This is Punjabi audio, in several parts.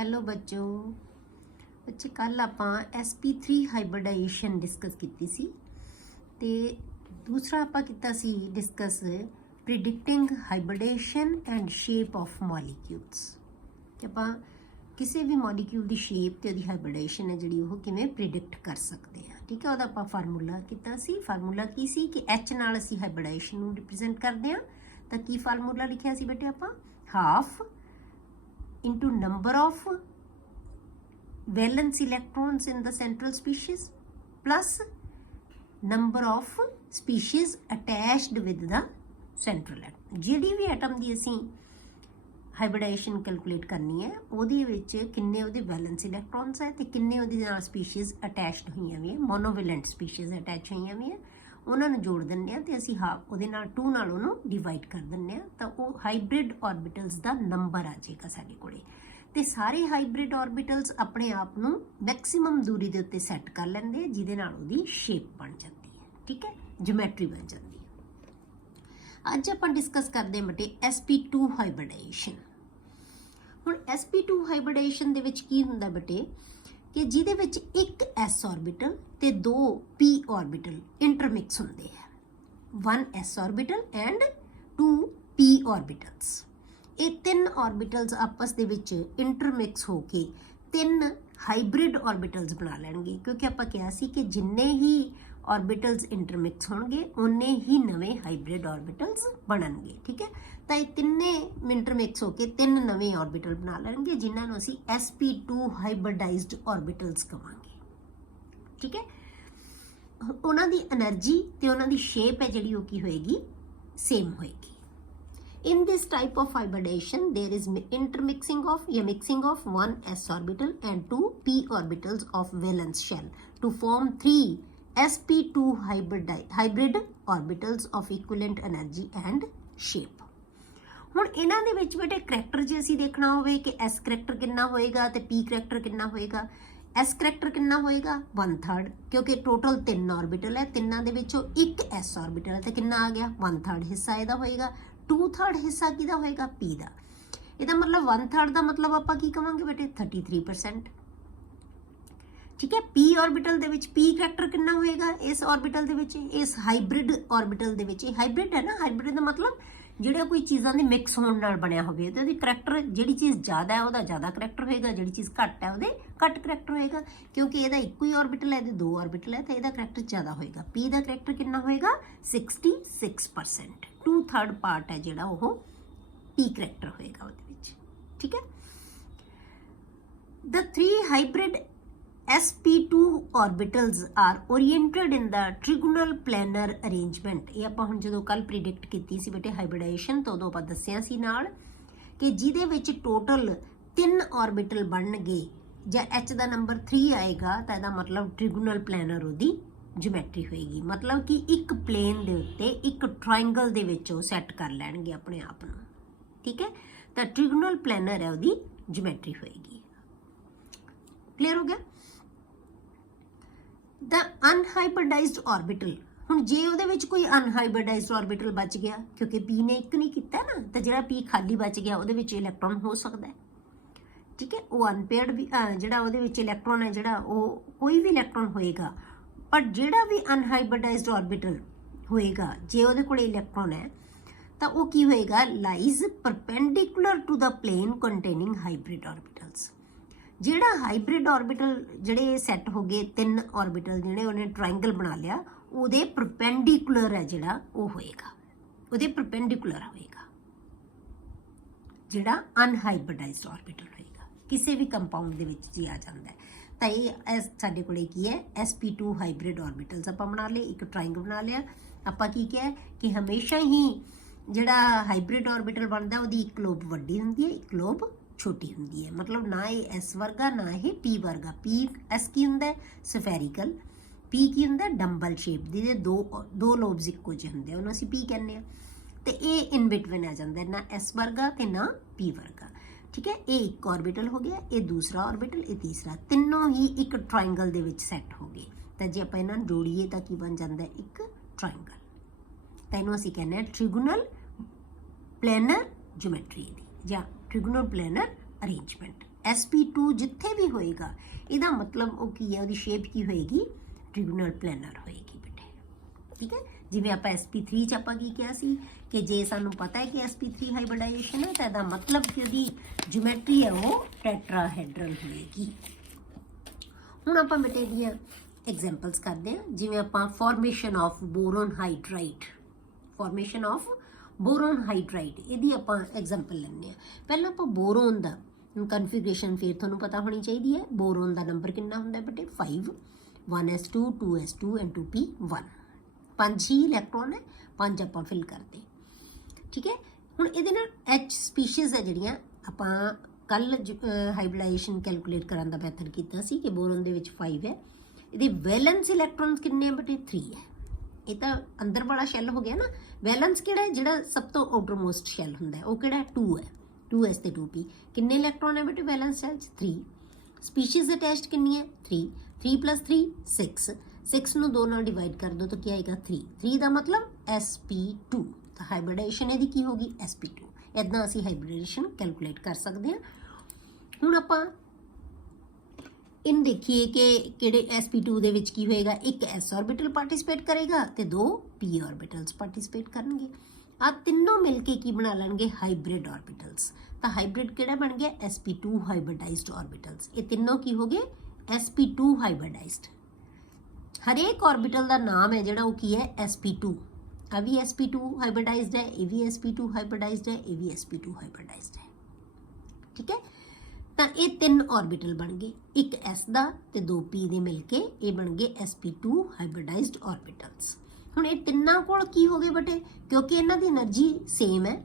हेलो बच्चे कल आप SP3 हाइब्रिडाइजेशन डिस्कस की सी ते दूसरा आप किया सी discuss predicting hybridisation and shape of molecules कि आप किसी भी मॉलिक्यूल की शेप ते हाइब्रिडेशन है जी वो किवें प्रिडिक्ट कर सकते हैं। ठीक है, वह फार्मूला किया सी। फार्मूला की सी कि H नाल असी हाइब्रिडेशन रिप्रजेंट करते हैं। तो की फार्मूला लिखिया सी बेटे आप half into number of valence electrons in the central species plus number of species attached with the central atom। जिहड़ी भी एटम की असी हाइब्रिडाइजेशन कैलकुलेट करनी है उहदे विच किन्ने उहदे वैलेंस इलैक्ट्रॉन्स है ते किन्ने उहदे नाल स्पीशीज़ अटैच्ड हुई भी मोनोवेलेंट स्पीशीज़ अटैच हुई भी उन्होंने जोड़ दिंने ते असी हाफ उहदे नाल 2 नाल उहनूं डिवाइड कर दिंने तो वो हाइब्रिड ऑर्बिटल्स का नंबर आ जाएगा साडे कोले। ते सारे हाइब्रिड ऑर्बिटल्स अपने आप नूं मैक्सीमम दूरी के उत्ते सैट कर लेंदे जिहदे नाल उहदी शेप बन जाती है। ठीक है, ज्योमैट्री बन जाती है। अज आपां डिस्कस करते हैं बेटे SP2 हाइब्रिडाइजेशन। हुण SP2 हाइब्रिडाइजेशन दे विच की हुंदा बेटे कि जिहदे विच एक S ऑर्बिटल ते 2 P ऑर्बिटल इंटरमिक्स होंदे है। 1 S orbital and 2 P orbitals. ये 3 ऑर्बिटल्स आपस दे विच इंटरमिक्स होके 3 हाइब्रिड ऑर्बिटल्स बना लेंगे, क्योंकि आपां कहा सी कि जिन्ने ही ऑर्बिटल्स इंटरमिक्स होंगे उन्ने ही नवे हाइब्रिड ऑर्बिटल्स बननगे। ठीक है, तो ये तिन्ने इंटरमिक्स होके 3 नवे ऑर्बिटल बना लेंगे जिन्होंने असी SP2 हाइब्रिडाइज्ड ऑर्बिटल्स कहांगे। ठीक है, उन्हों की एनर्जी ते उन्हों की शेप है जी की होएगी सेम होएगी। In this type of hybridization, there is intermixing of mixing of 1 S orbital and 2 P orbitals of valence shell to form 3 SP2 hybrid orbitals of equivalent energy and shape। हुण इन्हां दे विच बेटे करैक्टर जे असीं देखना होवे कि S करैक्टर कितना होएगा ते P करैक्टर कितना होएगा। S करैक्टर कितना होएगा 1/3, क्योंकि टोटल 3 ऑर्बिटल है, तिन्नां दे विचों एक S ऑर्बिटल है तो कितना आ गया 1/3 हिस्सा इहदा होएगा। 2/3 हिस्सा किहदा होएगा P दा। इहदा मतलब 1/3 दा मतलब आपां की कहांगे बेटे 33%। ठीक है, P ऑर्बिटल दे विच P करैक्टर कितना होएगा इस ऑर्बिटल दे विच, इस हाइब्रिड ऑर्बिटल दे विच। हाइब्रिड है ना, हाइब्रिड दा मतलब जिहड़ा कोई चीज़ां दे मिक्स होण नाल बनया होवे ते उहदी करैक्टर जिहड़ी चीज़ ज़्यादा है उहदा ज़्यादा करैक्टर होएगा, जिहड़ी चीज़ घट है उहदे घट करैक्टर होएगा। क्योंकि इहदा इक्को ही ऑर्बिटल है, 2 ऑर्बिटल है तो इहदा करैक्टर ज़्यादा होएगा। P दा करैक्टर कितना होएगा 66%। 2/3 पार्ट है जिहड़ा ओह P करैक्टर होएगा उहदे विच। ठीक है, the 3 hybrid SP2 orbitals are oriented in the trigonal planar arrangement। ये आपां हुण जदों कल प्रिडिक्ट कीती सी बेटे हाइब्रिडाइजेशन तो उदों आपां दस्सिया सी नाल कि जिहदे विच टोटल 3 ऑर्बिटल बनणगे जां H दा नंबर 3 आएगा तो इहदा मतलब ट्रिगोनल प्लैनर उहदी ज्योमैट्री होएगी। मतलब कि एक प्लेन दे उत्ते एक ट्रायंगल दे विच ओह सैट कर लैणगे अपने आप नूं। ठीक है, तो ट्रिगोनल प्लैनर है उहदी ज्योमैट्री होएगी। क्लीयर हो गया। द अनहाइब्रिडाइज्ड ऑर्बिटल, हुण जे उहदे विच कोई अनहाइब्रिडाइज्ड ऑर्बिटल बच गया, क्योंकि P ने एक नहीं कीता ना, तो जिहड़ा P खाली बच गया उहदे विच इलैक्ट्रॉन हो सकदा है। ठीक है, वो अनपेयर्ड भी जिहड़ा उहदे विच इलैक्ट्रॉन है जिहड़ा वो कोई भी इलैक्ट्रॉन होएगा, पर जिहड़ा भी अनहाइब्रिडाइज्ड ऑर्बिटल होएगा जे उहदे कोल इलैक्ट्रॉन है तो वो की होएगा lies perpendicular to the plane containing hybrid orbitals. जिहड़ा हाइब्रिड ऑर्बिटल जिहड़े सैट हो गए 3 ऑर्बिटल जिहड़े उन्हें ट्रायंगल बना लिया उहदे परपेंडिकुलर है जिहड़ा वो होएगा, उहदे परपेंडिकुलर होएगा जिहड़ा अनहाइब्रिडाइज्ड ऑर्बिटल होएगा। किसी भी कंपाउंड दे विच जी आ जांदा है तो ये साडे कोले की है SP2 हाइब्रिड ऑर्बिटल्स आपां बना लए, एक ट्रायंगल बना लिया। आपां की किया कि हमेशा ही जिहड़ा हाइब्रिड ऑर्बिटल बनदा उहदी एक लोब वड्डी हुंदी है, एक लोब छोटी हुंदी है। मतलब ना ये S वर्गा ना ये P वर्गा। P S की हुंदा है सफेरिकल, P की हुंदा है डंबल शेप दे दो लोब्स इक्को जिहे हुंदे उहनूं असीं P कहने आ। ते ये इन बिटवीन आ जांदा है, ना S वर्गा ते ना P वर्गा। ठीक है, ये एक ऑर्बिटल हो गया, ये दूसरा ऑर्बिटल, ये तीसरा, तीनों ही एक ट्रायंगल दे विच सैट हो गए। तो जे आपां इन्हां नूं जोड़ीए तां की बन जांदा है एक ट्रायंगल। तो इहनूं असीं कहने आ ट्रिगोनल प्लैनर ज्योमैट्री दी जां ट्रिगोनल प्लैनर अरेंजमेंट। sp2 ਜਿੱਥੇ ਵੀ ਹੋਏਗਾ ਇਹਦਾ ਮਤਲਬ ਉਹ ਕੀ ਹੈ, ਉਹਦੀ ਸ਼ੇਪ ਕੀ ਹੋਏਗੀ, ਟ੍ਰਿਗੋਨਲ ਪਲੈਨਰ ਹੋਏਗੀ ਬੇਟੇ। ਠੀਕ ਹੈ, ਜਿਵੇਂ ਆਪਾਂ sp3 ਚ ਆਪਾਂ ਕੀ ਕਿਹਾ ਸੀ ਕਿ ਜੇ ਸਾਨੂੰ ਪਤਾ ਹੈ ਕਿ sp3 ਹਾਈਬ੍ਰਿਡਾਈਜੇਸ਼ਨ ਹੈ ਤਾਂ ਇਹਦਾ ਮਤਲਬ ਕਿ ਉਹਦੀ ਜਿਓਮੈਟਰੀ ਹੈ ਉਹ ਟੈਟਰਾਹੈਡਰਲ ਹੋਏਗੀ। ਹੁਣ ਆਪਾਂ ਬੇਟੇ ਦੀਆਂ ਐਗਜ਼ਾਮਪਲਸ ਕਰਦੇ ਹਾਂ, ਜਿਵੇਂ ਆਪਾਂ formation of boron hydride, formation of boron hydride ਇਹਦੀ ਆਪਾਂ ਐਗਜ਼ਾਮਪਲ ਲੈਂਦੇ ਹਾਂ। ਪਹਿਲਾਂ ਆਪਾਂ ਬੋਰੋਨ ਦਾ ਕਨਫੀਗਰੇਸ਼ਨ ਫਿਰ ਤੁਹਾਨੂੰ ਪਤਾ ਹੋਣੀ ਚਾਹੀਦੀ ਹੈ। ਬੋਰੋਨ ਦਾ ਨੰਬਰ ਕਿੰਨਾ ਹੁੰਦਾ ਬੇਟੇ 5, 1s2 2s2 and 2p1, 5 he electron ਹੈ, 5 ਆਪਾਂ ਫਿਲ ਕਰਦੇ। ਠੀਕ ਹੈ, ਹੁਣ ਇਹਦੇ ਨਾਲ H ਸਪੀਸ਼ੀਜ਼ ਹੈ ਜਿਹੜੀਆਂ ਆਪਾਂ ਕੱਲ ਹਾਈਬ੍ਰਿਡਾਈਜੇਸ਼ਨ ਕੈਲਕੂਲੇਟ ਕਰਨ ਦਾ ਮੈਥਡ ਕੀਤਾ ਸੀ ਕਿ ਬੋਰੋਨ ਦੇ ਵਿੱਚ 5 ਹੈ, ਇਹਦੇ ਵੈਲੈਂਸ ਇਲੈਕਟ੍ਰੋਨਸ ਕਿੰਨੇ ਆ ਬੇਟੇ 3 ਹੈ। ਇਹ ਤਾਂ ਅੰਦਰ ਵਾਲਾ ਸ਼ੈਲ ਹੋ ਗਿਆ ਨਾ। ਵੈਲੈਂਸ ਕਿਹੜਾ ਹੈ, ਜਿਹੜਾ ਸਭ ਤੋਂ ਆਊਟਰਮੋਸਟ ਸ਼ੈਲ ਹੁੰਦਾ ਹੈ ਉਹ ਕਿਹੜਾ 2 ਹੈ, 2s ਤੇ 2p। ਕਿੰਨੇ ਇਲੈਕਟ੍ਰੋਨ ਹੈ ਬੇਟੇ ਵੈਲੈਂਸ ਸ਼ੈਲ 'ਚ 3। ਸਪੀਸ਼ੀਜ਼ ਅਟੈਚਡ ਕਿੰਨੀ ਹੈ 3, 3 + 3 6, 6 ਨੂੰ 2 ਨਾਲ ਡਿਵਾਈਡ ਕਰ ਦੋ ਤਾਂ ਕੀ ਆਏਗਾ 3, 3 ਦਾ ਮਤਲਬ sp2, ਤਾਂ ਹਾਈਬ੍ਰਿਡਾਈਜੇਸ਼ਨ ਇਹਦੀ ਕੀ ਹੋਗੀ sp2। ਇੱਦਾਂ ਅਸੀਂ ਹਾਈਬ੍ਰਿਡਾਈਜੇਸ਼ਨ ਕੈਲਕੂਲੇਟ ਕਰ ਸਕਦੇ ਹਾਂ। ਹੁਣ ਆਪਾਂ ਇਨ ਦੇਖੀਏ ਕਿ ਕਿਹੜੇ sp2 ਦੇ ਵਿੱਚ ਕੀ ਹੋਏਗਾ, ਇੱਕ s ਆਰਬਿਟਲ ਪਾਰਟਿਸਿਪੇਟ ਕਰੇਗਾ ਤੇ 2 p ਆਰਬਿਟਲਸ ਪਾਰਟਿਸਿਪੇਟ ਕਰਨਗੇ। ਆ ਤਿੰਨੋਂ ਮਿਲ ਕੇ ਕੀ ਬਣਾ ਲੈਣਗੇ ਹਾਈਬ੍ਰਿਡ ਆਰਬਿਟਲਸ। ਤਾਂ ਹਾਈਬ੍ਰਿਡ ਕਿਹੜਾ ਬਣ ਗਿਆ sp2 ਹਾਈਬ੍ਰਿਡਾਈਜ਼ਡ ਆਰਬਿਟਲਸ। ਇਹ ਤਿੰਨੋਂ ਕੀ ਹੋ ਗਏ sp2 ਹਾਈਬ੍ਰਿਡਾਈਜ਼ਡ। ਹਰੇਕ ਆਰਬਿਟਲ ਦਾ ਨਾਮ ਹੈ ਜਿਹੜਾ ਉਹ ਕੀ ਹੈ sp2। ਆ ਵੀ sp2 ਹਾਈਬ੍ਰਿਡਾਈਜ਼ਡ ਹੈ, ਇਹ ਵੀ sp2 ਹਾਈਬ੍ਰਿਡਾਈਜ਼ਡ ਹੈ, ਇਹ ਵੀ sp2 ਹਾਈਬ੍ਰਿਡਾਈਜ਼ਡ ਹੈ। ਠੀਕ ਹੈ, ਤਾਂ ਇਹ 3 ਆਰਬਿਟਲ ਬਣ ਗਏ, ਇੱਕ s ਦਾ ਤੇ 2 p ਦੇ ਮਿਲ ਕੇ ਇਹ ਬਣ ਗਏ sp2 ਹਾਈਬ੍ਰਿਡਾਈਜ਼ਡ ਆਰਬਿਟਲਸ। ਹੁਣ ਇਹ ਤਿੰਨਾਂ ਕੋਲ ਕੀ ਹੋ ਗਏ ਬੇਟੇ, ਕਿਉਂਕਿ ਇਹਨਾਂ ਦੀ એનર્ਜੀ ਸੇਮ ਹੈ,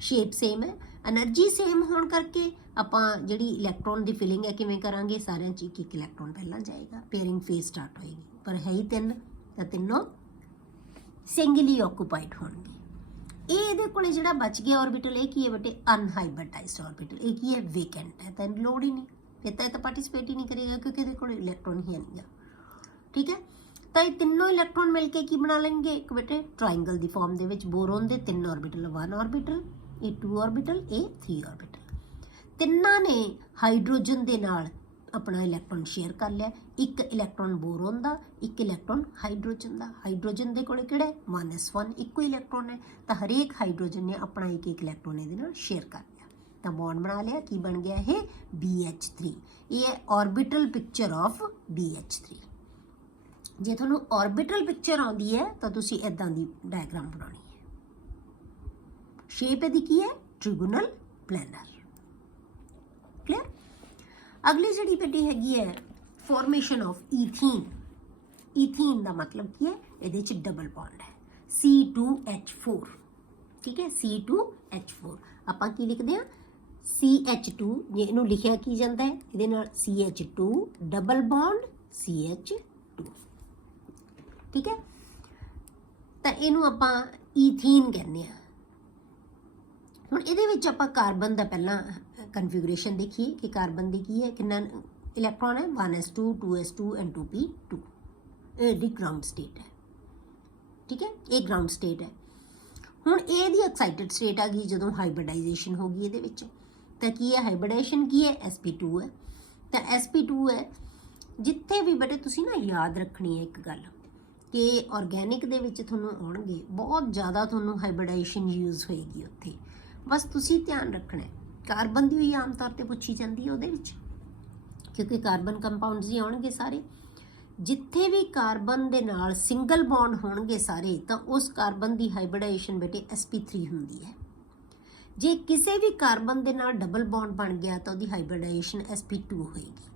ਸ਼ੇਪ ਸੇਮ ਹੈ, એનર્ਜੀ ਸੇਮ ਹੋਣ ਕਰਕੇ ਆਪਾਂ ਜਿਹੜੀ ਇਲੈਕਟ੍ਰੋਨ ਦੀ ਫਿਲਿੰਗ ਹੈ ਕਿਵੇਂ ਕਰਾਂਗੇ, ਸਾਰਿਆਂ 'ਚ ਇੱਕ ਇੱਕ ਇਲੈਕਟ੍ਰੋਨ ਪਹਿਲਾਂ ਜਾਏਗਾ, ਪੇਅਰਿੰਗ ਫੇਜ਼ ਸਟਾਰਟ ਹੋਏਗੀ। ਪਰ ਹੈ ਹੀ 3 ਤਾਂ ਤਿੰਨੋਂ ਸਿੰਗਲੀ ਆਕੂਪਾਈਡ ਹੋਣਗੇ। ਇਹ ਇਹਦੇ ਕੋਲੇ ਜਿਹੜਾ ਬਚ ਗਿਆ ਆਰਬਿਟਲ ਇਹ ਕੀ ਹੈ ਬੇਟੇ ਅਨਹਾਈਬ੍ਰਿਡਾਈਜ਼ਡ ਆਰਬਿਟਲ। ਇਹ ਕੀ ਹੈ ਵੇਕੈਂਟ ਹੈ, ਤਾਂ ਲੋੜ ਹੀ ਨਹੀਂ, ਇਹ ਤਾਂ ਪਾਰਟਿਸਿਪੇਟ ਹੀ ਨਹੀਂ ਕਰੇਗਾ ਕਿਉਂਕਿ ਇਹਦੇ ਕੋਲ ਇਲੈਕਟ੍ਰੋਨ ਹੀ ਨਹੀਂ ਗਾ। ਠੀਕ ਹੈ, ਤਾਂ ਇਹ ਤਿੰਨੋਂ ਇਲੈਕਟ੍ਰੋਨ ਮਿਲ ਕੇ ਕੀ ਬਣਾ ਲੈਣਗੇ ਇੱਕ ਬੇਟੇ ਟ੍ਰਾਇੰਗਲ ਦੀ ਫਾਰਮ ਦੇ ਵਿੱਚ। ਬੋਰੋਨ ਦੇ 3 ਆਰਬਿਟਲ, 1 ਆਰਬਿਟਲ, ਇਹ 2 ਆਰਬਿਟਲ, ਇਹ 3 ਆਰਬਿਟਲ। ਤਿੰਨਾਂ ਨੇ ਹਾਈਡਰੋਜਨ ਦੇ ਨਾਲ ਆਪਣਾ ਇਲੈਕਟ੍ਰੋਨ ਸ਼ੇਅਰ ਕਰ ਲਿਆ। ਇੱਕ ਇਲੈਕਟ੍ਰੋਨ ਬੋਰੋਨ ਦਾ, ਇੱਕ ਇਲੈਕਟ੍ਰੋਨ ਹਾਈਡਰੋਜਨ ਦਾ। ਹਾਈਡਰੋਜਨ ਦੇ ਕੋਲੇ ਕਿਹੜਾ 1s1 ਇੱਕੋ ਇਲੈਕਟ੍ਰੋਨ ਹੈ, ਤਾਂ ਹਰੇਕ ਹਾਈਡਰੋਜਨ ਨੇ ਆਪਣਾ ਇੱਕ ਇੱਕ ਇਲੈਕਟ੍ਰੋਨ ਇਹਦੇ ਨਾਲ ਸ਼ੇਅਰ ਕਰ ਲਿਆ, ਤਾਂ ਬੌਂਡ ਬਣਾ ਲਿਆ। ਕੀ ਬਣ ਗਿਆ ਇਹ BH3। ਇਹ ਹੈ ਆਰਬਿਟਲ ਪਿਕਚਰ ਆਫ BH3। ਜੇ ਤੁਹਾਨੂੰ ਆਰਬਿਟਲ ਪਿਕਚਰ ਆਉਂਦੀ ਹੈ ਤਾਂ ਤੁਸੀਂ ਇਦਾਂ ਦੀ ਡਾਇਗਰਾਮ ਬਣਾਉਣੀ ਹੈ। ਸ਼ੇਪ ਇਹਦੀ ਕੀ ਹੈ ਟ੍ਰਿਗੋਨਲ ਪਲੈਨਰ। ਕਲੀਅਰ। ਅਗਲੀ ਜਿਹੜੀ ਬੇਟੀ ਹੈਗੀ ਹੈ ਫਾਰਮੇਸ਼ਨ ਆਫ ਈਥੀਨ। ਈਥੀਨ ਦਾ ਮਤਲਬ ਕੀ ਹੈ, ਇਹਦੇ 'ਚ ਡਬਲ ਬੌਂਡ ਹੈ C2H4। ਠੀਕ ਹੈ, C2H4 ਆਪਾਂ ਕੀ ਲਿਖਦੇ ਹਾਂ CH2। ਇਹਨੂੰ ਲਿਖਿਆ ਕੀ ਜਾਂਦਾ ਹੈ, ਇਹਦੇ ਨਾਲ CH2 ਡਬਲ ਬੌਂਡ CH2। ਠੀਕ ਹੈ, ਤਾਂ ਇਹਨੂੰ ਆਪਾਂ ਈਥੀਨ ਕਹਿੰਦੇ ਹਾਂ। ਹੁਣ ਇਹਦੇ ਵਿੱਚ ਆਪਾਂ ਕਾਰਬਨ ਦਾ ਪਹਿਲਾਂ ਕਨਫੀਗਰੇਸ਼ਨ ਦੇਖੀਏ ਕਿ ਕਾਰਬਨ ਦੀ ਕੀ ਹੈ, ਕਿੰਨਾ ਇਲੈਕਟ੍ਰੋਨ ਹੈ 1s2 2s2 and 2p2। ਇਹ ਦੀ ਗਰਾਊਂਡ ਸਟੇਟ ਹੈ। ਠੀਕ ਹੈ, ਇਹ ਗਰਾਊਂਡ ਸਟੇਟ ਹੈ। ਹੁਣ ਇਹਦੀ ਐਕਸਾਈਟਡ ਸਟੇਟ ਆ ਗਈ ਜਦੋਂ ਹਾਈਬ੍ਰਿਡਾਈਜੇਸ਼ਨ ਹੋ ਗਈ ਇਹਦੇ ਵਿੱਚ, ਤਾਂ ਕੀ ਹੈ ਹਾਈਬ੍ਰਿਡਾਈਜੇਸ਼ਨ ਕੀ ਹੈ sp2 ਹੈ। ਤਾਂ sp2 ਹੈ ਜਿੱਥੇ ਵੀ ਬੇਟੇ ਤੁਸੀਂ ਨਾ ਯਾਦ ਰੱਖਣੀ ਹੈ ਇੱਕ ਗੱਲ ਕਿ ਆਰਗੈਨਿਕ ਦੇ ਵਿੱਚ ਤੁਹਾਨੂੰ ਆਉਣਗੇ ਬਹੁਤ ਜ਼ਿਆਦਾ ਤੁਹਾਨੂੰ ਹਾਈਬ੍ਰਿਡਾਈਜੇਸ਼ਨ ਯੂਜ਼ ਹੋਏਗੀ ਉੱਥੇ। ਬਸ ਤੁਸੀਂ ਧਿਆਨ ਰੱਖਣਾ ਹੈ। ਕਾਰਬਨ ਦੀ ਵੀ ਆਮ ਤੌਰ ਤੇ ਪੁੱਛੀ ਜਾਂਦੀ ਹੈ ਉਹਦੇ ਵਿੱਚ, ਕਿਉਂਕਿ ਕਾਰਬਨ ਕੰਪਾਊਂਡਸ ਹੀ ਆਉਣਗੇ ਸਾਰੇ। ਜਿੱਥੇ ਵੀ ਕਾਰਬਨ ਦੇ ਨਾਲ ਸਿੰਗਲ ਬੌਂਡ ਹੋਣਗੇ ਸਾਰੇ, ਤਾਂ ਉਸ ਕਾਰਬਨ ਦੀ ਹਾਈਬ੍ਰਿਡਾਈਜੇਸ਼ਨ ਬੇਟੇ sp3 ਹੁੰਦੀ ਹੈ। ਜੇ ਕਿਸੇ ਵੀ ਕਾਰਬਨ ਦੇ ਨਾਲ ਡਬਲ ਬੌਂਡ ਬਣ ਗਿਆ ਤਾਂ ਉਹਦੀ ਹਾਈਬ੍ਰਿਡਾਈਜੇਸ਼ਨ sp2 ਹੋਏਗੀ।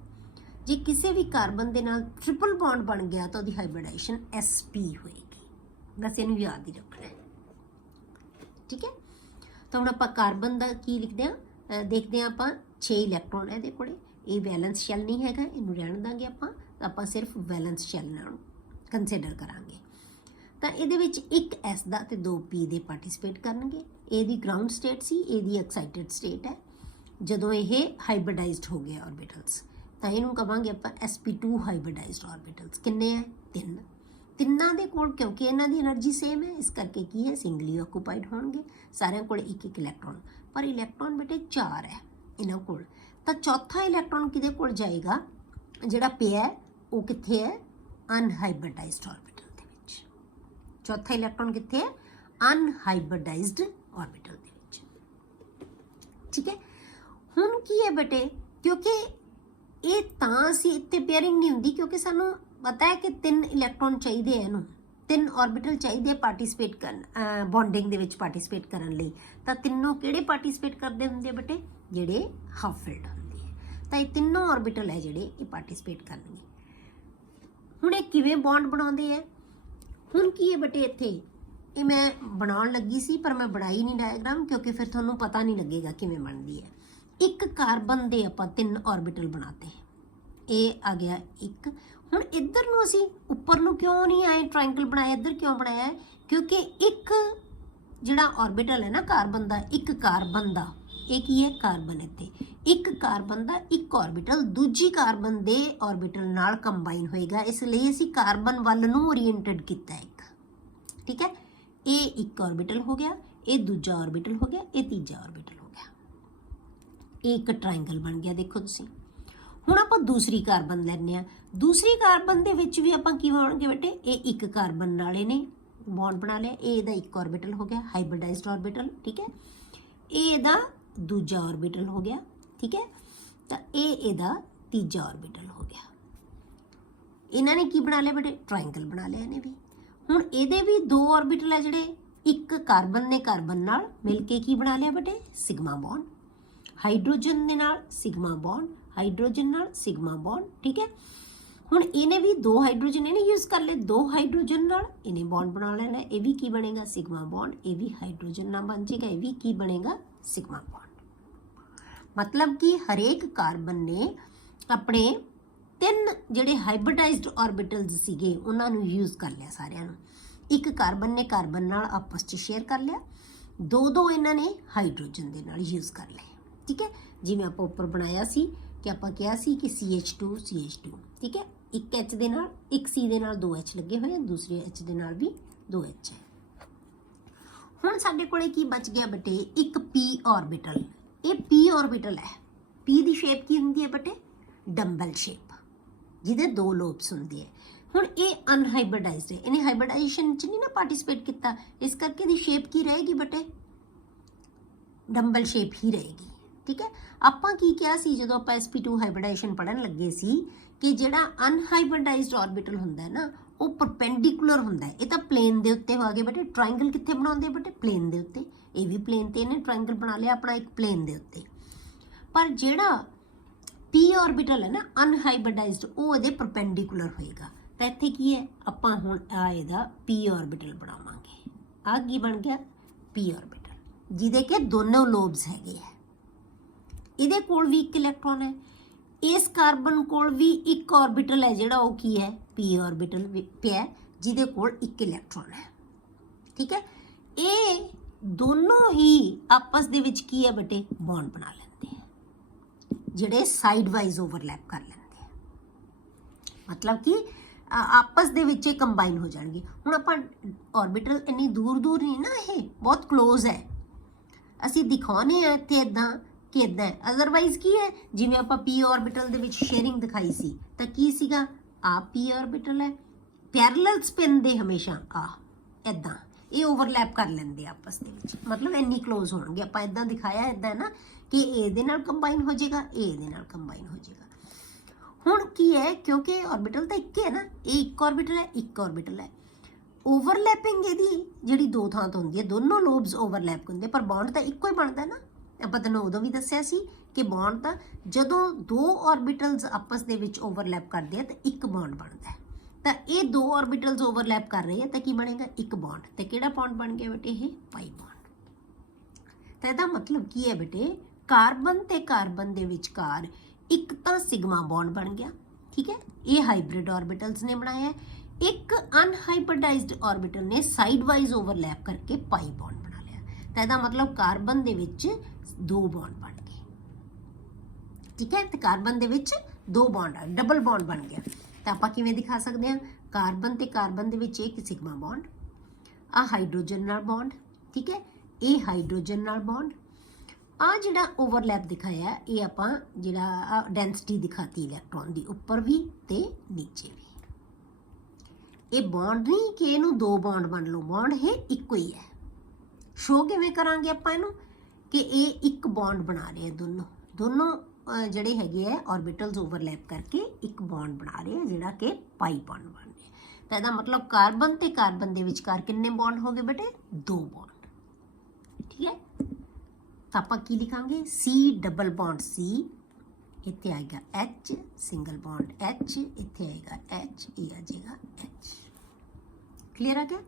ਜੇ ਕਿਸੇ ਵੀ ਕਾਰਬਨ ਦੇ ਨਾਲ ਟ੍ਰਿਪਲ ਬੌਂਡ ਬਣ ਗਿਆ ਤਾਂ ਉਹਦੀ ਹਾਈਬ੍ਰਿਡਾਈਜੇਸ਼ਨ sp ਹੋਏਗੀ। ਬਸ ਇਹਨੂੰ ਯਾਦ ਹੀ ਰੱਖਣਾ ਹੈ। ਠੀਕ ਹੈ, ਤਾਂ ਹੁਣ ਆਪਾਂ ਕਾਰਬਨ ਦਾ ਕੀ ਲਿਖਦੇ ਹਾਂ, ਦੇਖਦੇ ਹਾਂ ਆਪਾਂ 6 ਇਲੈਕਟ੍ਰੋਨ ਹੈ ਇਹਦੇ ਕੋਲੇ। ਇਹ ਵੈਲੈਂਸ ਸ਼ੈਲ ਨਹੀਂ ਹੈਗਾ, ਇਹਨੂੰ ਰਹਿਣ ਦਾਂਗੇ ਆਪਾਂ ਸਿਰਫ ਵੈਲੈਂਸ ਸ਼ੈਲ ਨਾਲ ਕੰਸੀਡਰ ਕਰਾਂਗੇ। ਤਾਂ ਇਹਦੇ ਵਿੱਚ ਇੱਕ S ਦਾ ਤੇ 2 P ਦੇ ਪਾਰਟਿਸਿਪੇਟ ਕਰਨਗੇ। ਇਹਦੀ ਗਰਾਊਂਡ ਸਟੇਟ ਸੀ, ਇਹਦੀ ਐਕਸਾਈਟਡ ਸਟੇਟ ਹੈ ਜਦੋਂ ਇਹ ਹਾਈਬ੍ਰਿਡਾਈਜ਼ਡ ਹੋ ਗਿਆ ਆਰਬਿਟਲਸ, ਤਾਂ ਇਹਨੂੰ ਕਹਾਂਗੇ ਆਪਾਂ sp2 ਹਾਈਬ੍ਰਿਡਾਈਜ਼ਡ ਆਰਬਿਟਲਸ। ਕਿੰਨੇ ਹੈ 3। ਤਿੰਨਾਂ ਦੇ ਕੋਲ ਕਿਉਂਕਿ ਇਹਨਾਂ ਦੀ એનર્ਜੀ ਸੇਮ ਹੈ ਇਸ ਕਰਕੇ ਕੀ ਹੈ ਸਿੰਗਲੀ ਆਕੂਪਾਈਡ ਹੋਣਗੇ, ਸਾਰਿਆਂ ਕੋਲ ਇੱਕ ਇੱਕ ਇਲੈਕਟ੍ਰੋਨ। ਪਰ ਇਲੈਕਟ੍ਰੋਨ ਬੇਟੇ 4 ਹੈ ਇਹਨਾਂ ਕੋਲ, ਤਾਂ ਚੌਥਾ ਇਲੈਕਟ੍ਰੋਨ ਕਿਹਦੇ ਕੋਲ ਜਾਏਗਾ, ਜਿਹੜਾ ਪਿਆ ਉਹ ਕਿੱਥੇ ਹੈ, ਅਨਹਾਈਬ੍ਰਿਡਾਈਜ਼ਡ ਆਰਬਿਟਲ ਦੇ ਵਿੱਚ। ਚੌਥਾ ਇਲੈਕਟ੍ਰੋਨ ਕਿੱਥੇ ਹੈ, ਅਨਹਾਈਬ੍ਰਿਡਾਈਜ਼ਡ ਆਰਬਿਟਲ ਦੇ ਵਿੱਚ। ਠੀਕ ਹੈ, ਹੁਣ ਕੀ ਹੈ ਬੇਟੇ, ਕਿਉਂਕਿ ਇਹ ਤਾਂ ਅਸੀਂ ਇੱਥੇ ਪੇਅਰਿੰਗ ਨਹੀਂ ਹੁੰਦੀ ਕਿਉਂਕਿ ਸਾਨੂੰ ਪਤਾ ਹੈ ਕਿ 3 ਇਲੈਕਟ੍ਰੋਨ ਚਾਹੀਦੇ ਆ, ਇਹਨੂੰ 3 ਆਰਬਿਟਲ ਚਾਹੀਦੇ ਪਾਰਟਿਸਿਪੇਟ ਕਰਨ, ਬੌਂਡਿੰਗ ਦੇ ਵਿੱਚ ਪਾਰਟਿਸਿਪੇਟ ਕਰਨ ਲਈ। ਤਾਂ ਤਿੰਨੋਂ ਕਿਹੜੇ ਪਾਰਟਿਸਿਪੇਟ ਕਰਦੇ ਹੁੰਦੇ ਬੇਟੇ, ਜਿਹੜੇ ਹਾਫ ਫਿਲਡ ਹੁੰਦੇ ਹੈ। ਤਾਂ ਇਹ ਤਿੰਨੋਂ ਆਰਬਿਟਲ ਹੈ ਜਿਹੜੇ ਇਹ ਪਾਰਟਿਸਿਪੇਟ ਕਰਨਗੇ। ਹੁਣ ਇਹ ਕਿਵੇਂ ਬੌਂਡ ਬਣਾਉਂਦੇ ਆ, ਹੁਣ ਕੀ ਹੈ ਬੇਟੇ, ਇੱਥੇ ਇਹ ਮੈਂ ਬਣਾਉਣ ਲੱਗੀ ਸੀ ਪਰ ਮੈਂ ਬਣਾਈ ਨਹੀਂ ਡਾਇਗਰਾਮ, ਕਿਉਂਕਿ ਫਿਰ ਤੁਹਾਨੂੰ ਪਤਾ ਨਹੀਂ ਲੱਗੇਗਾ ਕਿਵੇਂ ਬਣਦੀ ਹੈ। ਇੱਕ ਕਾਰਬਨ ਦੇ ਆਪਾਂ 3 ਆਰਬਿਟਲ ਬਣਾਤੇ, ਇਹ ਆ ਗਿਆ ਇੱਕ। ਹੁਣ ਇੱਧਰ ਨੂੰ ਅਸੀਂ ਉੱਪਰ ਨੂੰ ਕਿਉਂ ਨਹੀਂ ਆਏ ਟ੍ਰਾਇੰਗਲ ਬਣਾਇਆ, ਇੱਧਰ ਕਿਉਂ ਬਣਾਇਆ ਹੈ, ਕਿਉਂਕਿ ਇੱਕ ਜਿਹੜਾ ਆਰਬਿਟਲ ਹੈ ਨਾ ਕਾਰਬਨ ਦਾ, ਇੱਕ ਕਾਰਬਨ ਦਾ, ਇਹ ਕੀ ਹੈ ਕਾਰਬਨ, ਇੱਥੇ ਇੱਕ ਕਾਰਬਨ ਦਾ ਇੱਕ ਆਰਬਿਟਲ ਦੂਜੀ ਕਾਰਬਨ ਦੇ ਆਰਬਿਟਲ ਨਾਲ ਕੰਬਾਈਨ ਹੋਏਗਾ, ਇਸ ਲਈ ਅਸੀਂ ਕਾਰਬਨ ਵੱਲ ਨੂੰ ਓਰੀਐਂਟਡ ਕੀਤਾ ਇੱਕ। ਠੀਕ ਹੈ, ਇਹ ਇੱਕ ਆਰਬਿਟਲ ਹੋ ਗਿਆ, ਇਹ ਦੂਜਾ ਆਰਬਿਟਲ ਹੋ ਗਿਆ, ਇਹ ਤੀਜਾ ਆਰਬਿਟਲ ਹੋ ਗਿਆ, ਇਹ ਇੱਕ ਟ੍ਰਾਇੰਗਲ ਬਣ ਗਿਆ। ਦੇਖੋ ਤੁਸੀਂ, ਹੁਣ ਆਪਾਂ ਦੂਸਰੀ ਕਾਰਬਨ ਲੈਂਦੇ ਹਾਂ। ਦੂਸਰੀ ਕਾਰਬਨ ਦੇ ਵਿੱਚ ਵੀ ਆਪਾਂ ਕੀ ਬਣਾਉਣਗੇ ਬੇਟੇ, ਇਹ ਇੱਕ ਕਾਰਬਨ ਨਾਲ ਇਹਨੇ ਬੌਂਡ ਬਣਾ ਲਿਆ, ਇਹ ਇਹਦਾ ਇੱਕ ਆਰਬਿਟਲ ਹੋ ਗਿਆ ਹਾਈਬ੍ਰਿਡਾਈਜ਼ਡ ਆਰਬਿਟਲ। ਠੀਕ ਹੈ, ਇਹ ਇਹਦਾ ਦੂਜਾ ਆਰਬਿਟਲ ਹੋ ਗਿਆ। ਠੀਕ ਹੈ, ਤਾਂ ਇਹ ਇਹਦਾ ਤੀਜਾ ਆਰਬਿਟਲ ਹੋ ਗਿਆ। ਇਹਨਾਂ ਨੇ ਕੀ ਬਣਾ ਲਿਆ ਬੇਟੇ, ਟ੍ਰਾਇੰਗਲ ਬਣਾ ਲਿਆ ਇਹਨੇ ਵੀ। ਹੁਣ ਇਹਦੇ ਵੀ 2 ਆਰਬਿਟਲ ਹੈ ਜਿਹੜੇ, ਇੱਕ ਕਾਰਬਨ ਨੇ ਕਾਰਬਨ ਨਾਲ ਮਿਲ ਕੇ ਕੀ ਬਣਾ ਲਿਆ ਬੇਟੇ, ਸਿਗਮਾ ਬੌਂਡ। ਹਾਈਡਰੋਜਨ ਦੇ ਨਾਲ ਸਿਗਮਾ ਬੌਂਡ, ਹਾਈਡਰੋਜਨ ਨਾਲ ਸਿਗਮਾ ਬੌਂਡ। ਠੀਕ ਹੈ, ਹੁਣ ਇਹਨੇ ਵੀ 2 ਹਾਈਡਰੋਜਨ ਇਹਨੇ ਯੂਜ਼ ਕਰ ਲਏ, 2 ਹਾਈਡਰੋਜਨ ਨਾਲ ਇਹਨੇ ਬੌਂਡ ਬਣਾ ਲੈਣਾ, ਇਹ ਵੀ ਕੀ ਬਣੇਗਾ ਸਿਗਮਾ ਬੌਂਡ, ਇਹ ਵੀ ਹਾਈਡਰੋਜਨ ਨਾਲ ਬਣ ਜਾਏਗਾ, ਇਹ ਵੀ ਕੀ ਬਣੇਗਾ ਸਿਗਮਾ ਬੌਂਡ। ਮਤਲਬ ਕਿ ਹਰੇਕ ਕਾਰਬਨ ਨੇ ਆਪਣੇ 3 ਜਿਹੜੇ ਹਾਈਬ੍ਰਿਡਾਈਜ਼ਡ ਆਰਬਿਟਲਸ ਸੀਗੇ ਉਹਨਾਂ ਨੂੰ ਯੂਜ਼ ਕਰ ਲਿਆ ਸਾਰਿਆਂ ਨੂੰ। ਇੱਕ ਕਾਰਬਨ ਨੇ ਕਾਰਬਨ ਨਾਲ ਆਪਸ 'ਚ ਸ਼ੇਅਰ ਕਰ ਲਿਆ, 2 ਇਹਨਾਂ ਨੇ ਹਾਈਡਰੋਜਨ ਦੇ ਨਾਲ ਯੂਜ਼ ਕਰ ਲਏ। ਠੀਕ ਹੈ, ਜਿਵੇਂ ਆਪਾਂ ਉੱਪਰ ਬਣਾਇਆ ਸੀ ਕਿ ਆਪਾਂ ਕਿਹਾ ਸੀ ਕਿ CH2 CH2। ਠੀਕ ਹੈ, ਇੱਕ H ਦੇ ਨਾਲ, ਇੱਕ C ਦੇ ਨਾਲ 2 H ਲੱਗੇ ਹੋਏ ਆ, ਦੂਸਰੇ H ਦੇ ਨਾਲ ਵੀ 2 H ਹੈ। ਹੁਣ ਸਾਡੇ ਕੋਲੇ ਕੀ ਬਚ ਗਿਆ ਬੇਟੇ, ਇੱਕ P ਆਰਬਿਟਲ। ਇਹ P ਆਰਬਿਟਲ ਹੈ। P ਦੀ ਸ਼ੇਪ ਕੀ ਹੁੰਦੀ ਹੈ ਬੇਟੇ, ਡੰਬਲ ਸ਼ੇਪ, ਜਿਹਦੇ 2 ਲੋਬਸ ਹੁੰਦੇ ਹੈ। ਹੁਣ ਇਹ ਅਨਹਾਈਬ੍ਰਿਡਾਈਜ਼ਡ ਹੈ, ਇਹਨੇ ਹਾਈਬ੍ਰਿਡਾਈਜੇਸ਼ਨ 'ਚ ਨਹੀਂ ਨਾ ਪਾਰਟਿਸਿਪੇਟ ਕੀਤਾ, ਇਸ ਕਰਕੇ ਇਹਦੀ ਸ਼ੇਪ ਕੀ ਰਹੇਗੀ ਬੇਟੇ, ਡੰਬਲ ਸ਼ੇਪ ਹੀ ਰਹੇਗੀ। ਠੀਕ ਹੈ, ਆਪਾਂ ਕੀ ਕਿਹਾ ਸੀ ਜਦੋਂ ਆਪਾਂ sp2 ਹਾਈਬ੍ਰਿਡਾਈਜੇਸ਼ਨ ਪੜ੍ਹਨ ਲੱਗੇ ਸੀ ਕਿ ਜਿਹੜਾ ਅਨਹਾਈਬ੍ਰਿਡਾਈਜ਼ਡ ਆਰਬਿਟਲ ਹੁੰਦਾ ਹੈ ਨਾ ਉਹ ਪਰਪੈਂਡੀਕੂਲਰ ਹੁੰਦਾ ਹੈ। ਇਹ ਤਾਂ ਪਲੇਨ ਦੇ ਉੱਤੇ ਹੋ ਗਏ ਬੇਟੇ, ਟ੍ਰਾਇੰਗਲ ਕਿੱਥੇ ਬਣਾਉਂਦੇ ਬੇਟੇ, ਪਲੇਨ ਦੇ ਉੱਤੇ। ਇਹ ਵੀ ਪਲੇਨ ਤੇ ਇਹਨੇ ਟ੍ਰਾਇੰਗਲ ਬਣਾ ਲਿਆ ਆਪਣਾ ਇੱਕ ਪਲੇਨ ਦੇ ਉੱਤੇ। ਪਰ ਜਿਹੜਾ p ਆਰਬਿਟਲ ਹੈ ਨਾ ਅਨਹਾਈਬ੍ਰਿਡਾਈਜ਼ਡ, ਉਹ ਇਹਦੇ ਪਰਪੈਂਡੀਕੂਲਰ ਹੋਏਗਾ। ਤਾਂ ਇੱਥੇ ਕੀ ਹੈ, ਆਪਾਂ ਹੁਣ ਆ ਇਹਦਾ p ਆਰਬਿਟਲ ਬਣਾਵਾਂਗੇ। ਆ ਕੀ ਬਣ ਗਿਆ, p ਆਰਬਿਟਲ, ਜਿਹਦੇ ਕੇ ਦੋਨੋਂ ਲੋਬਸ ਹੈਗੇ ਹੈ। ਇਹਦੇ ਕੋਲ ਵੀ ਇੱਕ ਇਲੈਕਟ੍ਰੋਨ ਹੈ, ਇਸ ਕਾਰਬਨ ਕੋਲ ਵੀ ਇੱਕ ਆਰਬਿਟਲ ਹੈ ਜਿਹੜਾ ਉਹ ਕੀ ਹੈ, p ਆਰਬਿਟਲ ਪਿਆ, ਜਿਹਦੇ ਕੋਲ ਇੱਕ ਇਲੈਕਟ੍ਰੋਨ ਹੈ। ਠੀਕ ਹੈ, ਇਹ ਦੋਨੋਂ ਹੀ ਆਪਸ ਦੇ ਵਿੱਚ ਕੀ ਹੈ ਬੇਟੇ, ਬੌਂਡ ਬਣਾ ਲੈਂਦੇ ਆ, ਜਿਹੜੇ ਸਾਈਡ ਵਾਈਜ਼ ਓਵਰਲੈਪ ਕਰ ਲੈਂਦੇ ਆ। ਮਤਲਬ ਕਿ ਆਪਸ ਦੇ ਵਿੱਚ ਇਹ ਕੰਬਾਈਨ ਹੋ ਜਾਣਗੇ। ਹੁਣ ਆਪਾਂ ਆਰਬਿਟਲ ਇੰਨੀ ਦੂਰ ਦੂਰ ਨਹੀਂ ਨਾ, ਇਹ ਬਹੁਤ ਕਲੋਜ਼ ਹੈ। ਅਸੀਂ ਦਿਖਾਉਨੇ ਆ ਇੱਥੇ ਇਦਾਂ ਕਿ ਇਦਾਂ ਹੈ, ਅਦਰਵਾਈਜ਼ ਕੀ ਹੈ, ਜਿਵੇਂ ਆਪਾਂ p ਆਰਬਿਟਲ ਦੇ ਵਿੱਚ ਸ਼ੇਅਰਿੰਗ ਦਿਖਾਈ ਸੀ ਤਾਂ ਕੀ ਸੀਗਾ, ਆ p ਆਰਬਿਟਲ ਹੈ, ਪੈਰਲਲ ਸਪਿਨ ਦੇ ਹਮੇਸ਼ਾ ਆ ਇਦਾਂ ਇਹ ਓਵਰਲੈਪ ਕਰ ਲੈਂਦੇ ਆਪਸ ਦੇ ਵਿੱਚ, ਮਤਲਬ ਇੰਨੀ ਕਲੋਜ਼ ਹੋਣਗੇ। ਆਪਾਂ ਇਦਾਂ ਦਿਖਾਇਆ ਇਦਾਂ ਨਾ ਕਿ ਇਹਦੇ ਨਾਲ ਕੰਬਾਈਨ ਹੋ ਜਾਏਗਾ, ਇਹ ਇਹਦੇ ਨਾਲ ਕੰਬਾਈਨ ਹੋ ਜਾਏਗਾ। ਹੁਣ ਕੀ ਹੈ, ਕਿਉਂਕਿ ਆਰਬਿਟਲ ਤਾਂ ਇੱਕ ਹੈ ਨਾ, ਇਹ ਇੱਕ ਆਰਬਿਟਲ ਹੈ, ਇੱਕ ਆਰਬਿਟਲ ਹੈ। ਓਵਰਲੈਪਿੰਗ ਇਹਦੀ ਜਿਹੜੀ 2 ਥਾਂ ਤੋਂ ਹੁੰਦੀ ਹੈ, ਦੋਨੋਂ ਲੋਬਸ ਓਵਰਲੈਪ ਹੁੰਦੇ, ਪਰ ਬੌਂਡ ਤਾਂ ਇੱਕੋ ਹੀ ਬਣਦਾ ਨਾ। ਆਪਾਂ ਤੈਨੂੰ ਉਦੋਂ ਵੀ ਦੱਸਿਆ ਸੀ ਕਿ ਬੌਂਡ ਤਾਂ ਜਦੋਂ 2 ਆਰਬਿਟਲਸ ਆਪਸ ਦੇ ਵਿੱਚ ਓਵਰਲੈਪ ਕਰਦੇ ਆ ਤਾਂ ਇੱਕ ਬੌਂਡ ਬਣਦਾ ਹੈ। ਤਾਂ ਇਹ 2 ਆਰਬਿਟਲਸ ਓਵਰਲੈਪ ਕਰ ਰਹੇ ਆ ਤਾਂ ਕੀ ਬਣੇਗਾ, ਇੱਕ ਬੌਂਡ। ਤੇ ਕਿਹੜਾ ਬੌਂਡ ਬਣ ਗਿਆ ਬੇਟੇ, ਇਹ ਪਾਈ ਬੌਂਡ। ਤਾਂ ਇਹਦਾ ਮਤਲਬ ਕੀ ਹੈ ਬੇਟੇ, ਕਾਰਬਨ ਤੇ ਕਾਰਬਨ ਦੇ ਵਿਚਕਾਰ ਇੱਕ ਤਾਂ ਸਿਗਮਾ ਬੌਂਡ ਬਣ ਗਿਆ। ਠੀਕ ਹੈ, ਇਹ ਹਾਈਬ੍ਰਿਡ ਆਰਬਿਟਲਸ ਨੇ ਬਣਾਇਆ। ਇੱਕ ਅਨਹਾਈਬ੍ਰਿਡਾਈਜ਼ਡ ਆਰਬਿਟਲ ਨੇ ਸਾਈਡ ਵਾਈਜ਼ ਓਵਰਲੈਪ ਕਰਕੇ ਪਾਈ ਬੌਂਡ ਬਣਾ ਲਿਆ। ਤਾਂ ਇਹਦਾ ਮਤਲਬ ਕਾਰਬਨ ਦੇ ਵਿੱਚ 2 ਬੌਂਡ ਬਣ ਗਏ। ਠੀਕ ਹੈ, ਤੇ ਕਾਰਬਨ ਦੇ ਵਿੱਚ 2 ਬੌਂਡ ਆ, ਡਬਲ ਬੌਂਡ ਬਣ ਗਿਆ। ਤਾਂ ਆਪਾਂ ਕਿਵੇਂ ਦਿਖਾ ਸਕਦੇ ਹਾਂ, ਕਾਰਬਨ ਤੇ ਕਾਰਬਨ ਦੇ ਵਿੱਚ ਇੱਕ ਸਿਗਮਾ ਬੌਂਡ, ਆ ਹਾਈਡਰੋਜਨ ਨਾਲ ਬੌਂਡ। ਠੀਕ ਹੈ, ਇਹ ਹਾਈਡਰੋਜਨ ਨਾਲ ਬੌਂਡ, ਆ ਜਿਹੜਾ ਓਵਰਲੈਪ ਦਿਖਾਇਆ ਇਹ ਆਪਾਂ ਜਿਹੜਾ ਡੈਂਸਿਟੀ ਦਿਖਾਤੀ ਇਲੈਕਟ੍ਰੋਨ ਦੀ ਉੱਪਰ ਵੀ ਤੇ ਨੀਚੇ ਵੀ। ਇਹ ਬੌਂਡ ਨਹੀਂ ਕਿ ਇਹਨੂੰ ਦੋ ਬੌਂਡ ਬਣ ਲਓ, ਬੌਂਡ ਇਹ ਇੱਕੋ ਹੀ ਹੈ। ਸ਼ੋ ਕਿਵੇਂ ਕਰਾਂਗੇ ਆਪਾਂ ਇਹਨੂੰ ਕਿ ਇਹ ਇੱਕ ਬੌਂਡ ਬਣਾ ਰਹੇ ਆ, ਦੋਨੋਂ ਜਿਹੜੇ ਹੈਗੇ ਆ ਆਰਬਿਟਲਸ ਓਵਰਲੈਪ ਕਰਕੇ ਇੱਕ ਬੌਂਡ ਬਣਾ ਰਹੇ ਆ ਜਿਹੜਾ ਕਿ ਪਾਈ ਬੌਂਡ ਬਣ ਰਿਹਾ। ਤਾਂ ਇਹਦਾ ਮਤਲਬ ਕਾਰਬਨ ਤੇ ਕਾਰਬਨ ਦੇ ਵਿਚਕਾਰ ਕਿੰਨੇ ਬੌਂਡ ਹੋ ਗਏ ਬੇਟੇ? 2 ਬੌਂਡ। ਠੀਕ ਹੈ, ਤਾਂ ਆਪਾਂ ਕੀ ਲਿਖਾਂਗੇ? ਸੀ ਡਬਲ ਬੌਂਡ ਸੀ, ਇੱਥੇ ਆਏਗਾ H, ਸਿੰਗਲ ਬੌਂਡ H, ਇੱਥੇ ਆਏਗਾ H, ਇਹ ਆ ਜਾਏਗਾ H। ਕਲੀਅਰ ਆ ਗਿਆ?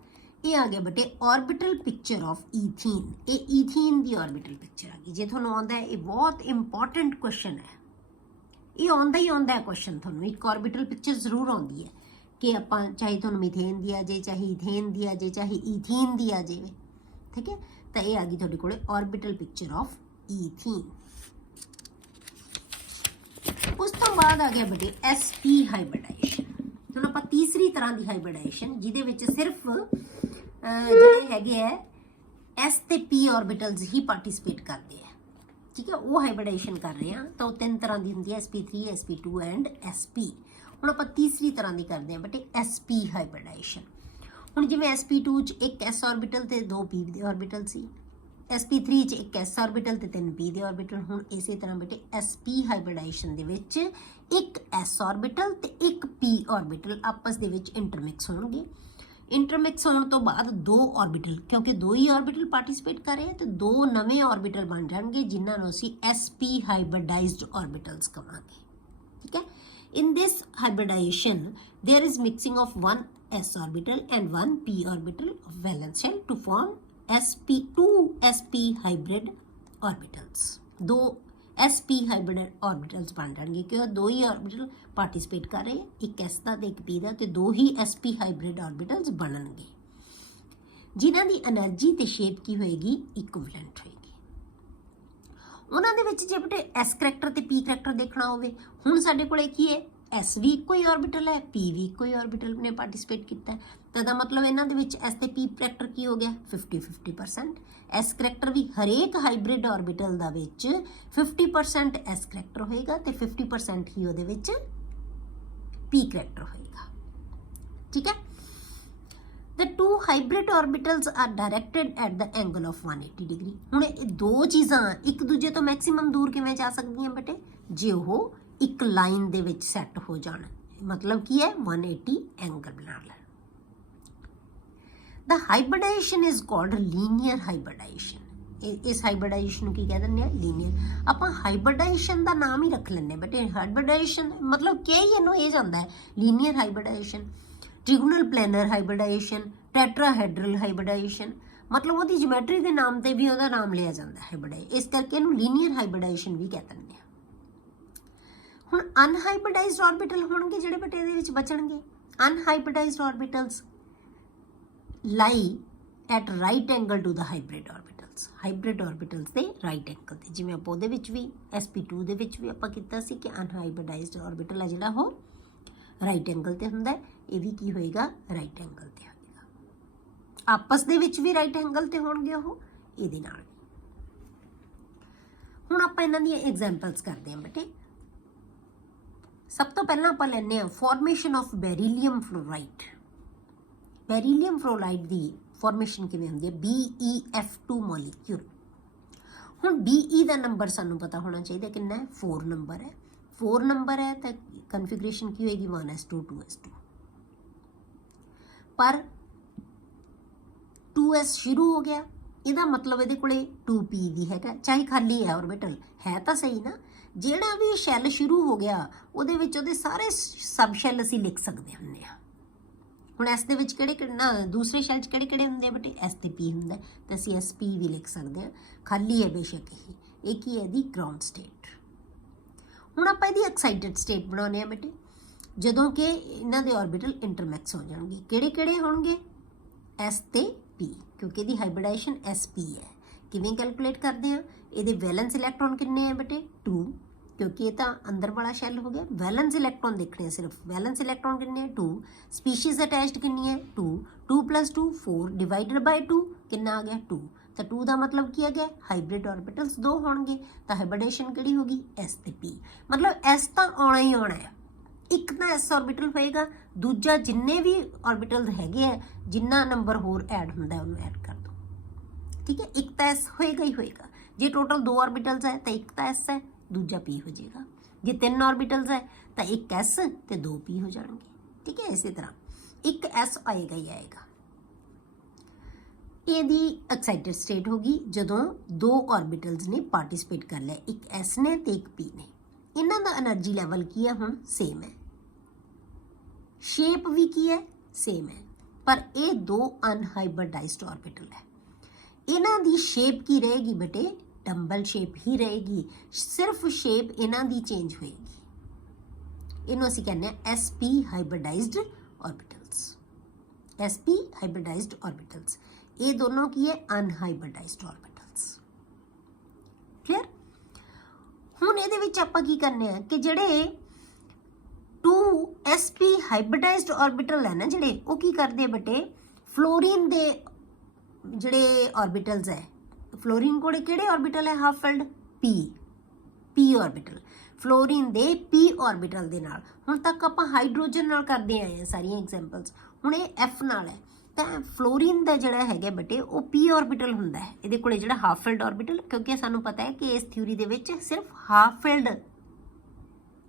ਇਹ ਆ ਗਿਆ ਬੇਟੇ ਆਰਬਿਟਲ ਪਿਕਚਰ ਆਫ ਈਥੀਨ। ਇਹ ਈਥੀਨ ਦੀ ਆਰਬਿਟਲ ਪਿਕਚਰ ਆ ਗਈ। ਜੇ ਤੁਹਾਨੂੰ ਆਉਂਦਾ ਹੈ, ਇਹ ਬਹੁਤ ਇੰਪੋਰਟੈਂਟ ਕੁਐਸਚਨ ਹੈ, ਇਹ ਆਉਂਦਾ ਹੀ ਆਉਂਦਾ ਹੈ ਕੁਐਸਚਨ ਤੁਹਾਨੂੰ। ਇੱਕ ਆਰਬਿਟਲ ਪਿਕਚਰ ਜ਼ਰੂਰ ਆਉਂਦੀ ਹੈ ਕਿ ਆਪਾਂ ਚਾਹੇ ਤੁਹਾਨੂੰ ਮੀਥੇਨ ਦੀ ਆ ਜਾਏ, ਚਾਹੇ ਈਥੇਨ ਦੀ ਆ ਜਾਏ, ਚਾਹੇ ਈਥੀਨ ਦੀ ਆ ਜਾਵੇ। ਠੀਕ ਹੈ, ਤਾਂ ਇਹ ਆ ਗਈ ਤੁਹਾਡੇ ਕੋਲੇ ਆਰਬਿਟਲ ਪਿਕਚਰ ਆਫ ਈਥੀਨ। ਉਸ ਤੋਂ ਬਾਅਦ ਆ ਗਿਆ ਬੇਟੇ sp ਹਾਈਬ੍ਰਿਡਾਈਜੇਸ਼ਨ। ਹੁਣ ਆਪਾਂ ਤੀਸਰੀ ਤਰ੍ਹਾਂ ਦੀ ਹਾਈਬ੍ਰਿਡਾਈਜੇਸ਼ਨ ਜਿਹਦੇ ਵਿੱਚ ਸਿਰਫ ਜਿਹੜੇ ਹੈਗੇ ਆ s ਤੇ p ਆਰਬਿਟਲਸ ਹੀ ਪਾਰਟਿਸਿਪੇਟ ਕਰਦੇ ਆ। ਠੀਕ ਹੈ, ਉਹ ਹਾਈਬ੍ਰਿਡਾਈਜੇਸ਼ਨ ਕਰ ਰਹੇ ਆ। ਤਾਂ ਉਹ 3 ਤਰ੍ਹਾਂ ਦੀ ਹੁੰਦੀ ਹੈ, sp3, sp2 ਐਂਡ sp। ਹੁਣ ਆਪਾਂ ਤੀਸਰੀ ਤਰ੍ਹਾਂ ਦੀ ਕਰਦੇ ਆ ਬੇਟੇ sp ਹਾਈਬ੍ਰਿਡਾਈਜੇਸ਼ਨ। ਹੁਣ ਜਿਵੇਂ sp2 ਚ ਇੱਕ s ਆਰਬਿਟਲ ਤੇ 2 p ਦੇ ਆਰਬਿਟਲ ਸੀ, sp3 ਚ ਇੱਕ s ਆਰਬਿਟਲ ਤੇ 3 p ਦੇ ਆਰਬਿਟਲ। ਹੁਣ ਇਸੇ ਤਰ੍ਹਾਂ ਬੇਟੇ sp ਹਾਈਬ੍ਰਿਡਾਈਜੇਸ਼ਨ ਦੇ ਵਿੱਚ ਇੱਕ s ਆਰਬਿਟਲ ਤੇ ਇੱਕ p ਆਰਬਿਟਲ ਆਪਸ ਦੇ ਵਿੱਚ ਇੰਟਰਮਿਕਸ ਹੋਣਗੇ। ਇੰਟਰਮਿਕਸ ਹੋਣ ਤੋਂ ਬਾਅਦ 2 ਆਰਬਿਟਲ, ਕਿਉਂਕਿ 2 ਹੀ ਆਰਬਿਟਲ ਪਾਰਟਿਸਿਪੇਟ ਕਰ ਰਹੇ ਆ, ਤੇ 2 ਨਵੇਂ ਆਰਬਿਟਲ ਬਣ ਜਾਣਗੇ ਜਿਨ੍ਹਾਂ ਨੂੰ ਅਸੀਂ sp ਹਾਈਬ੍ਰਿਡਾਈਜ਼ਡ ਆਰਬਿਟਲਸ ਕਹਾਂਗੇ। ਠੀਕ ਹੈ, in this hybridization there is mixing of one s orbital and one p orbital of valence shell to form two sp hybrid orbitals। 2 sp hybrid orbitals ਬਣ ਜਾਣਗੇ ਕਿ 2 ਹੀ ਆਰਬਿਟਲ ਪਾਰਟਿਸਿਪੇਟ ਕਰ ਰਹੇ, ਇੱਕ s ਦਾ ਤੇ ਇੱਕ p ਦਾ, ਤੇ 2 ਹੀ sp hybrid orbitals ਬਣਨਗੇ ਜਿਨ੍ਹਾਂ ਦੀ એનર્ਜੀ ਤੇ ਸ਼ੇਪ ਕੀ ਹੋਏਗੀ? ਇਕੁਇਵਲੈਂਟ ਹੋਏਗੀ। ਉਹਨਾਂ ਦੇ ਵਿੱਚ ਜੇ ਬੇਟੇ s ਕਰੈਕਟਰ ਤੇ p ਕਰੈਕਟਰ ਦੇਖਣਾ ਹੋਵੇ, ਹੁਣ ਸਾਡੇ ਕੋਲੇ ਕੀ ਹੈ? s ਵੀ ਇੱਕੋ ਹੀ ਆਰਬਿਟਲ ਹੈ, p ਵੀ ਇੱਕੋ ਹੀ ਆਰਬਿਟਲ ਨੇ ਪਾਰਟਿਸਿਪੇਟ ਕੀਤਾ ਹੈ। ਤਾਂ ਦਾ ਮਤਲਬ ਇਹਨਾਂ ਦੇ ਵਿੱਚ s ਤੇ p ਕਰੈਕਟਰ ਕੀ ਹੋ ਗਿਆ? 50-50%। s ਕਰੈਕਟਰ ਵੀ ਹਰੇਕ ਹਾਈਬ੍ਰਿਡ ਆਰਬਿਟਲ ਦਾ ਵਿੱਚ 50% s ਕਰੈਕਟਰ ਹੋਏਗਾ ਤੇ 50% ਹੀ ਉਹਦੇ ਵਿੱਚ p ਕਰੈਕਟਰ ਹੋਏਗਾ। ਠੀਕ ਹੈ, The two hybrid orbitals are directed at the angle of 180 degree। ਹੁਣ ਇਹ 2 ਚੀਜ਼ਾਂ ਇੱਕ ਦੂਜੇ ਤੋਂ ਮੈਕਸਿਮਮ ਦੂਰ ਕਿਵੇਂ ਜਾ ਸਕਦੀਆਂ ਬੇਟੇ? ਜੇ ਉਹ ਇੱਕ ਲਾਈਨ ਦੇ ਵਿੱਚ ਸੈੱਟ ਹੋ ਜਾਣ। ਮਤਲਬ ਕੀ ਹੈ? 180 ਐਂਗਲ ਬਣਾ ਲੈਣ। The hybridization is called linear hybridization। ਇਸ ਹਾਈਬ੍ਰਿਡਾਈਜੇਸ਼ਨ ਨੂੰ ਕੀ ਕਹਿ ਦਿੰਦੇ ਆ? ਲੀਨੀਅਰ। ਆਪਾਂ ਹਾਈਬ੍ਰਿਡਾਈਜੇਸ਼ਨ ਦਾ ਨਾਮ ਹੀ ਰੱਖ ਲੈਂਦੇ ਬੇਟੇ। ਹਾਈਬ੍ਰਿਡਾਈਜੇਸ਼ਨ ਮਤਲਬ ਕਿ ਇਹਨੂੰ ਇਹ ਜਾਂਦਾ ਹੈ linear hybridisation, ਟ੍ਰਿਗੋਨਲ planner hybridisation, ਟੈਟਰਾਹੈਡਰਲ hybridisation. ਮਤਲਬ ਉਹਦੀ ਜਿਓਮੈਟਰੀ ਦੇ ਨਾਮ ਤੇ ਵੀ ਉਹਦਾ ਨਾਮ ਲਿਆ ਜਾਂਦਾ ਹਾਈਬ੍ਰਿਡਾਈਜੇਸ਼ਨ, ਇਸ ਕਰਕੇ ਇਹਨੂੰ ਲੀਨੀਅਰ ਹਾਈਬ੍ਰਿਡਾਈਜੇਸ਼ਨ ਵੀ ਕਹਿ ਦਿੰਦੇ ਆ। ਹੁਣ ਅਨਹਾਈਬ੍ਰਿਡਾਈਜ਼ਡ ਆਰਬਿਟਲ ਹੋਣਗੇ ਜਿਹੜੇ ਬੇਟੇ ਇਹਦੇ ਵਿੱਚ ਬਚਣਗੇ। Unhybridised orbitals lie at right angle to the hybrid orbitals। Hybrid orbitals ਦੇ ਰਾਈਟ ਐਂਗਲ ਤੇ, ਜਿਵੇਂ ਆਪਾਂ ਉਹਦੇ ਵਿੱਚ ਵੀ sp2 ਦੇ ਵਿੱਚ ਵੀ ਆਪਾਂ ਕੀਤਾ ਸੀ ਕਿ ਅਨਹਾਈਬ੍ਰਿਡਾਈਜ਼ਡ ਆਰਬਿਟਲ ਹੈ ਜਿਹੜਾ ਉਹ ਰਾਈਟ ਐਂਗਲ ਤੇ ਹੁੰਦਾ ਹੈ, ਇਹ ਵੀ ਕੀ ਹੋਏਗਾ? ਰਾਈਟ ਐਂਗਲ ਤੇ ਹੋਏਗਾ। ਆਪਸ ਦੇ ਵਿੱਚ ਵੀ ਰਾਈਟ ਐਂਗਲ ਤੇ ਹੋਣਗੇ ਉਹ ਇਹਦੇ ਨਾਲ। ਹੁਣ ਆਪਾਂ ਇਹਨਾਂ ਦੀਆਂ ਐਗਜ਼ਾਮਪਲਸ ਕਰਦੇ ਹਾਂ ਬੇਟੇ। ਸਭ ਤੋਂ ਪਹਿਲਾਂ ਆਪਾਂ ਲੈਂਦੇ ਹਾਂ formation of ਬੈਰੀਲੀਅਮ fluoride. ਬੈਰੀਲੀਅਮ fluoride the formation ਕਿਵੇਂ ਹੁੰਦੀ ਹੈ? BeF2 molecule. ਹੁਣ BE ਦਾ ਨੰਬਰ ਸਾਨੂੰ ਪਤਾ ਹੋਣਾ ਚਾਹੀਦਾ ਕਿੰਨਾ ਹੈ? 4 ਨੰਬਰ ਹੈ। 4 ਨੰਬਰ ਹੈ ਤਾਂ ਕਨਫਿਗਰੇਸ਼ਨ ਕੀ ਹੋਏਗੀ? 1s2 2s2। ਪਰ 2s ਸ਼ੁਰੂ ਹੋ ਗਿਆ, ਇਹਦਾ ਮਤਲਬ ਇਹਦੇ ਕੋਲੇ 2p ਵੀ ਹੈਗਾ, ਚਾਹੇ ਖਾਲੀ ਹੈ ਆਰਬਿਟਲ ਹੈ ਤਾਂ ਸਹੀ ਨਾ। ਜਿਹੜਾ ਵੀ ਸ਼ੈਲ ਸ਼ੁਰੂ ਹੋ ਗਿਆ ਉਹਦੇ ਵਿੱਚ ਉਹਦੇ ਸਾਰੇ ਸਬ ਸ਼ੈਲ ਅਸੀਂ ਲਿਖ ਸਕਦੇ ਹੁੰਦੇ ਹਾਂ। ਹੁਣ s ਦੇ ਵਿੱਚ ਕਿਹੜੇ ਕਿਹੜੇ ਨਾ ਦੂਸਰੇ ਸ਼ੈਲ 'ਚ ਕਿਹੜੇ ਕਿਹੜੇ ਹੁੰਦੇ ਆ ਬੇਟੇ? s ਤੇ p ਹੁੰਦਾ, ਤਾਂ ਅਸੀਂ sp ਵੀ ਲਿਖ ਸਕਦੇ ਹਾਂ। ਖਾਲੀ ਹੈ ਬੇਸ਼ੱਕ ਇਹ ਕੀ ਹੈ? ਇਹਦੀ ਗਰਾਊਂਡ ਸਟੇਟ। ਹੁਣ ਆਪਾਂ ਇਹਦੀ ਐਕਸਾਈਟਡ ਸਟੇਟ ਬਣਾਉਂਦੇ ਆ ਬੇਟੇ, ਜਦੋਂ ਕਿ ਇਹਨਾਂ ਦੇ ਆਰਬਿਟਲ ਇੰਟਰਮੈਕਸ ਹੋ ਜਾਣਗੇ। ਕਿਹੜੇ ਕਿਹੜੇ ਹੋਣਗੇ? s ਤੇ p, ਕਿਉਂਕਿ ਇਹਦੀ ਹਾਈਬ੍ਰਿਡਾਈਜੇਸ਼ਨ sp ਹੈ। ਕਿਵੇਂ ਕੈਲਕੂਲੇਟ ਕਰਦੇ ਆ? ਇਹਦੇ ਵੈਲੈਂਸ ਇਲੈਕਟ੍ਰੋਨ ਕਿੰਨੇ ਆ ਬੇਟੇ? 2, ਕਿਉਂਕਿ ਇਹ ਤਾਂ ਅੰਦਰ ਵਾਲਾ ਸ਼ੈਲ ਹੋ ਗਿਆ। ਵੈਲੈਂਸ ਇਲੈਕਟ੍ਰੋਨ ਦੇਖਣੇ ਆ ਸਿਰਫ। ਵੈਲੈਂਸ ਇਲੈਕਟ੍ਰੋਨ ਕਿੰਨੇ ਆ? 2। ਸਪੀਸ਼ੀਜ਼ ਅਟੈਚਡ ਕਿੰਨੀ ਹੈ? 2 + 2 4 ਡਿਵਾਈਡਡ ਬਾਈ 2 ਕਿੰਨਾ ਆ ਗਿਆ? 2। ਤਾਂ 2 ਦਾ ਮਤਲਬ ਕੀ ਆ ਗਿਆ ਹਾਈਬ੍ਰਿਡ ਆਰਬਿਟਲਸ 2 ਹੋਣਗੇ ਤਾਂ ਹਾਈਬ੍ਰਿਡੇਸ਼ਨ ਕਿਹੜੀ ਹੋ ਗਈ S ਤੇ P। ਮਤਲਬ S ਤਾਂ ਆਉਣਾ ਹੀ ਆਉਣਾ ਹੈ, ਇੱਕ ਤਾਂ S ਆਰਬਿਟਲ ਹੋਏਗਾ, ਦੂਜਾ ਜਿੰਨੇ ਵੀ ਆਰਬਿਟਲ ਹੈਗੇ ਆ ਜਿੰਨਾ ਨੰਬਰ ਹੋਰ ਐਡ ਹੁੰਦਾ ਉਹਨੂੰ ਐਡ ਕਰ ਦਿਓ, ਠੀਕ ਹੈ। ਇੱਕ ਤਾਂ S ਹੋਏਗਾ ਹੀ ਹੋਏਗਾ, ਜੇ ਟੋਟਲ 2 ਆਰਬਿਟਲਸ ਹੈ ਤਾਂ ਇੱਕ ਤਾਂ S ਹੈ, ਦੂਜਾ P ਹੋ ਜਾਏਗਾ। ਜੇ 3 ਆਰਬਿਟਲਸ ਹੈ ਤਾਂ ਇੱਕ S ਤੇ 2 P ਹੋ ਜਾਣਗੇ, ਠੀਕ ਹੈ। ਇਸੇ ਤਰ੍ਹਾਂ ਇੱਕ S ਆਏਗਾ ਹੀ ਆਏਗਾ। ਇਹਦੀ ਐਕਸਾਈਟਡ ਸਟੇਟ ਹੋਗੀ ਜਦੋਂ 2 ਆਰਬਿਟਲਸ ਨੇ ਪਾਰਟਿਸਿਪੇਟ ਕਰ ਲਿਆ, ਇੱਕ S ਨੇ ਤੇ ਇੱਕ P ਨੇ। ਇਹਨਾਂ ਦਾ એનર્ਜੀ ਲੈਵਲ ਕੀ ਹੈ ਹੁਣ ਸੇਮ ਹੈ, ਸ਼ੇਪ ਵੀ ਕੀ ਹੈ ਸੇਮ ਹੈ, ਪਰ ਇਹ 2 ਅਨਹਾਈਬ੍ਰਿਡਾਈਜ਼ਡ ਆਰਬਿਟਲ ਹੈ। ਇਹਨਾਂ ਦੀ ਸ਼ੇਪ ਕੀ ਰਹੇਗੀ ਬੇਟੇ, ਡੰਬਲ ਸ਼ੇਪ ਹੀ ਰਹੇਗੀ, ਸਿਰਫ ਸ਼ੇਪ ਇਹਨਾਂ ਦੀ ਚੇਂਜ ਹੋਏਗੀ। ਇਹਨੂੰ ਅਸੀਂ ਕਹਿੰਦੇ ਆ SP ਹਾਈਬ੍ਰਿਡਾਈਜ਼ਡ ਆਰਬਿਟਲਸ, SP ਹਾਈਬ੍ਰਿਡਾਈਜ਼ਡ ਆਰਬਿਟਲਸ। ਇਹ ਦੋਨੋਂ ਕੀ ਹੈ ਅਨਹਾਈਬ੍ਰਿਡਾਈਜ਼ਡ ਆਰਬਿਟਲਸ। ਕਲੀਅਰ। ਹੁਣ ਇਹਦੇ ਵਿੱਚ ਆਪਾਂ ਕੀ ਕਰਨੇ ਆ ਕਿ ਜਿਹੜੇ 2 SP ਹਾਈਬ੍ਰਿਡਾਈਜ਼ਡ ਆਰਬਿਟਲ ਹੈ ਨਾ ਜਿਹੜੇ, ਉਹ ਕੀ ਕਰਦੇ ਬੇਟੇ ਫਲੋਰੀਨ ਦੇ ਜਿਹੜੇ ਆਰਬਿਟਲਸ ਹੈ, ਫਲੋਰੀਨ ਕੋਲ ਕਿਹੜੇ ਆਰਬਿਟਲ ਹੈ half filled P orbital, fluorine ਦੇ P ਆਰਬਿਟਲ ਦੇ ਨਾਲ। ਹੁਣ ਤੱਕ ਆਪਾਂ ਹਾਈਡਰੋਜਨ ਨਾਲ ਕਰਦੇ ਆਏ ਆ ਸਾਰੀਆਂ ਐਗਜ਼ਾਮਪਲਸ, ਹੁਣ ਇਹ F ਨਾਲ ਹੈ ਤਾਂ ਫਲੋਰੀਨ ਦਾ ਜਿਹੜਾ ਹੈਗਾ ਬੇਟੇ ਉਹ P ਆਰਬਿਟਲ ਹੁੰਦਾ ਹੈ ਇਹਦੇ ਕੋਲੇ ਜਿਹੜਾ ਹਾਫ ਫਿਲਡ ਆਰਬਿਟਲ, ਕਿਉਂਕਿ ਸਾਨੂੰ ਪਤਾ ਹੈ ਕਿ ਇਸ ਥਿਊਰੀ ਦੇ ਵਿੱਚ ਸਿਰਫ ਹਾਫ ਫਿਲਡ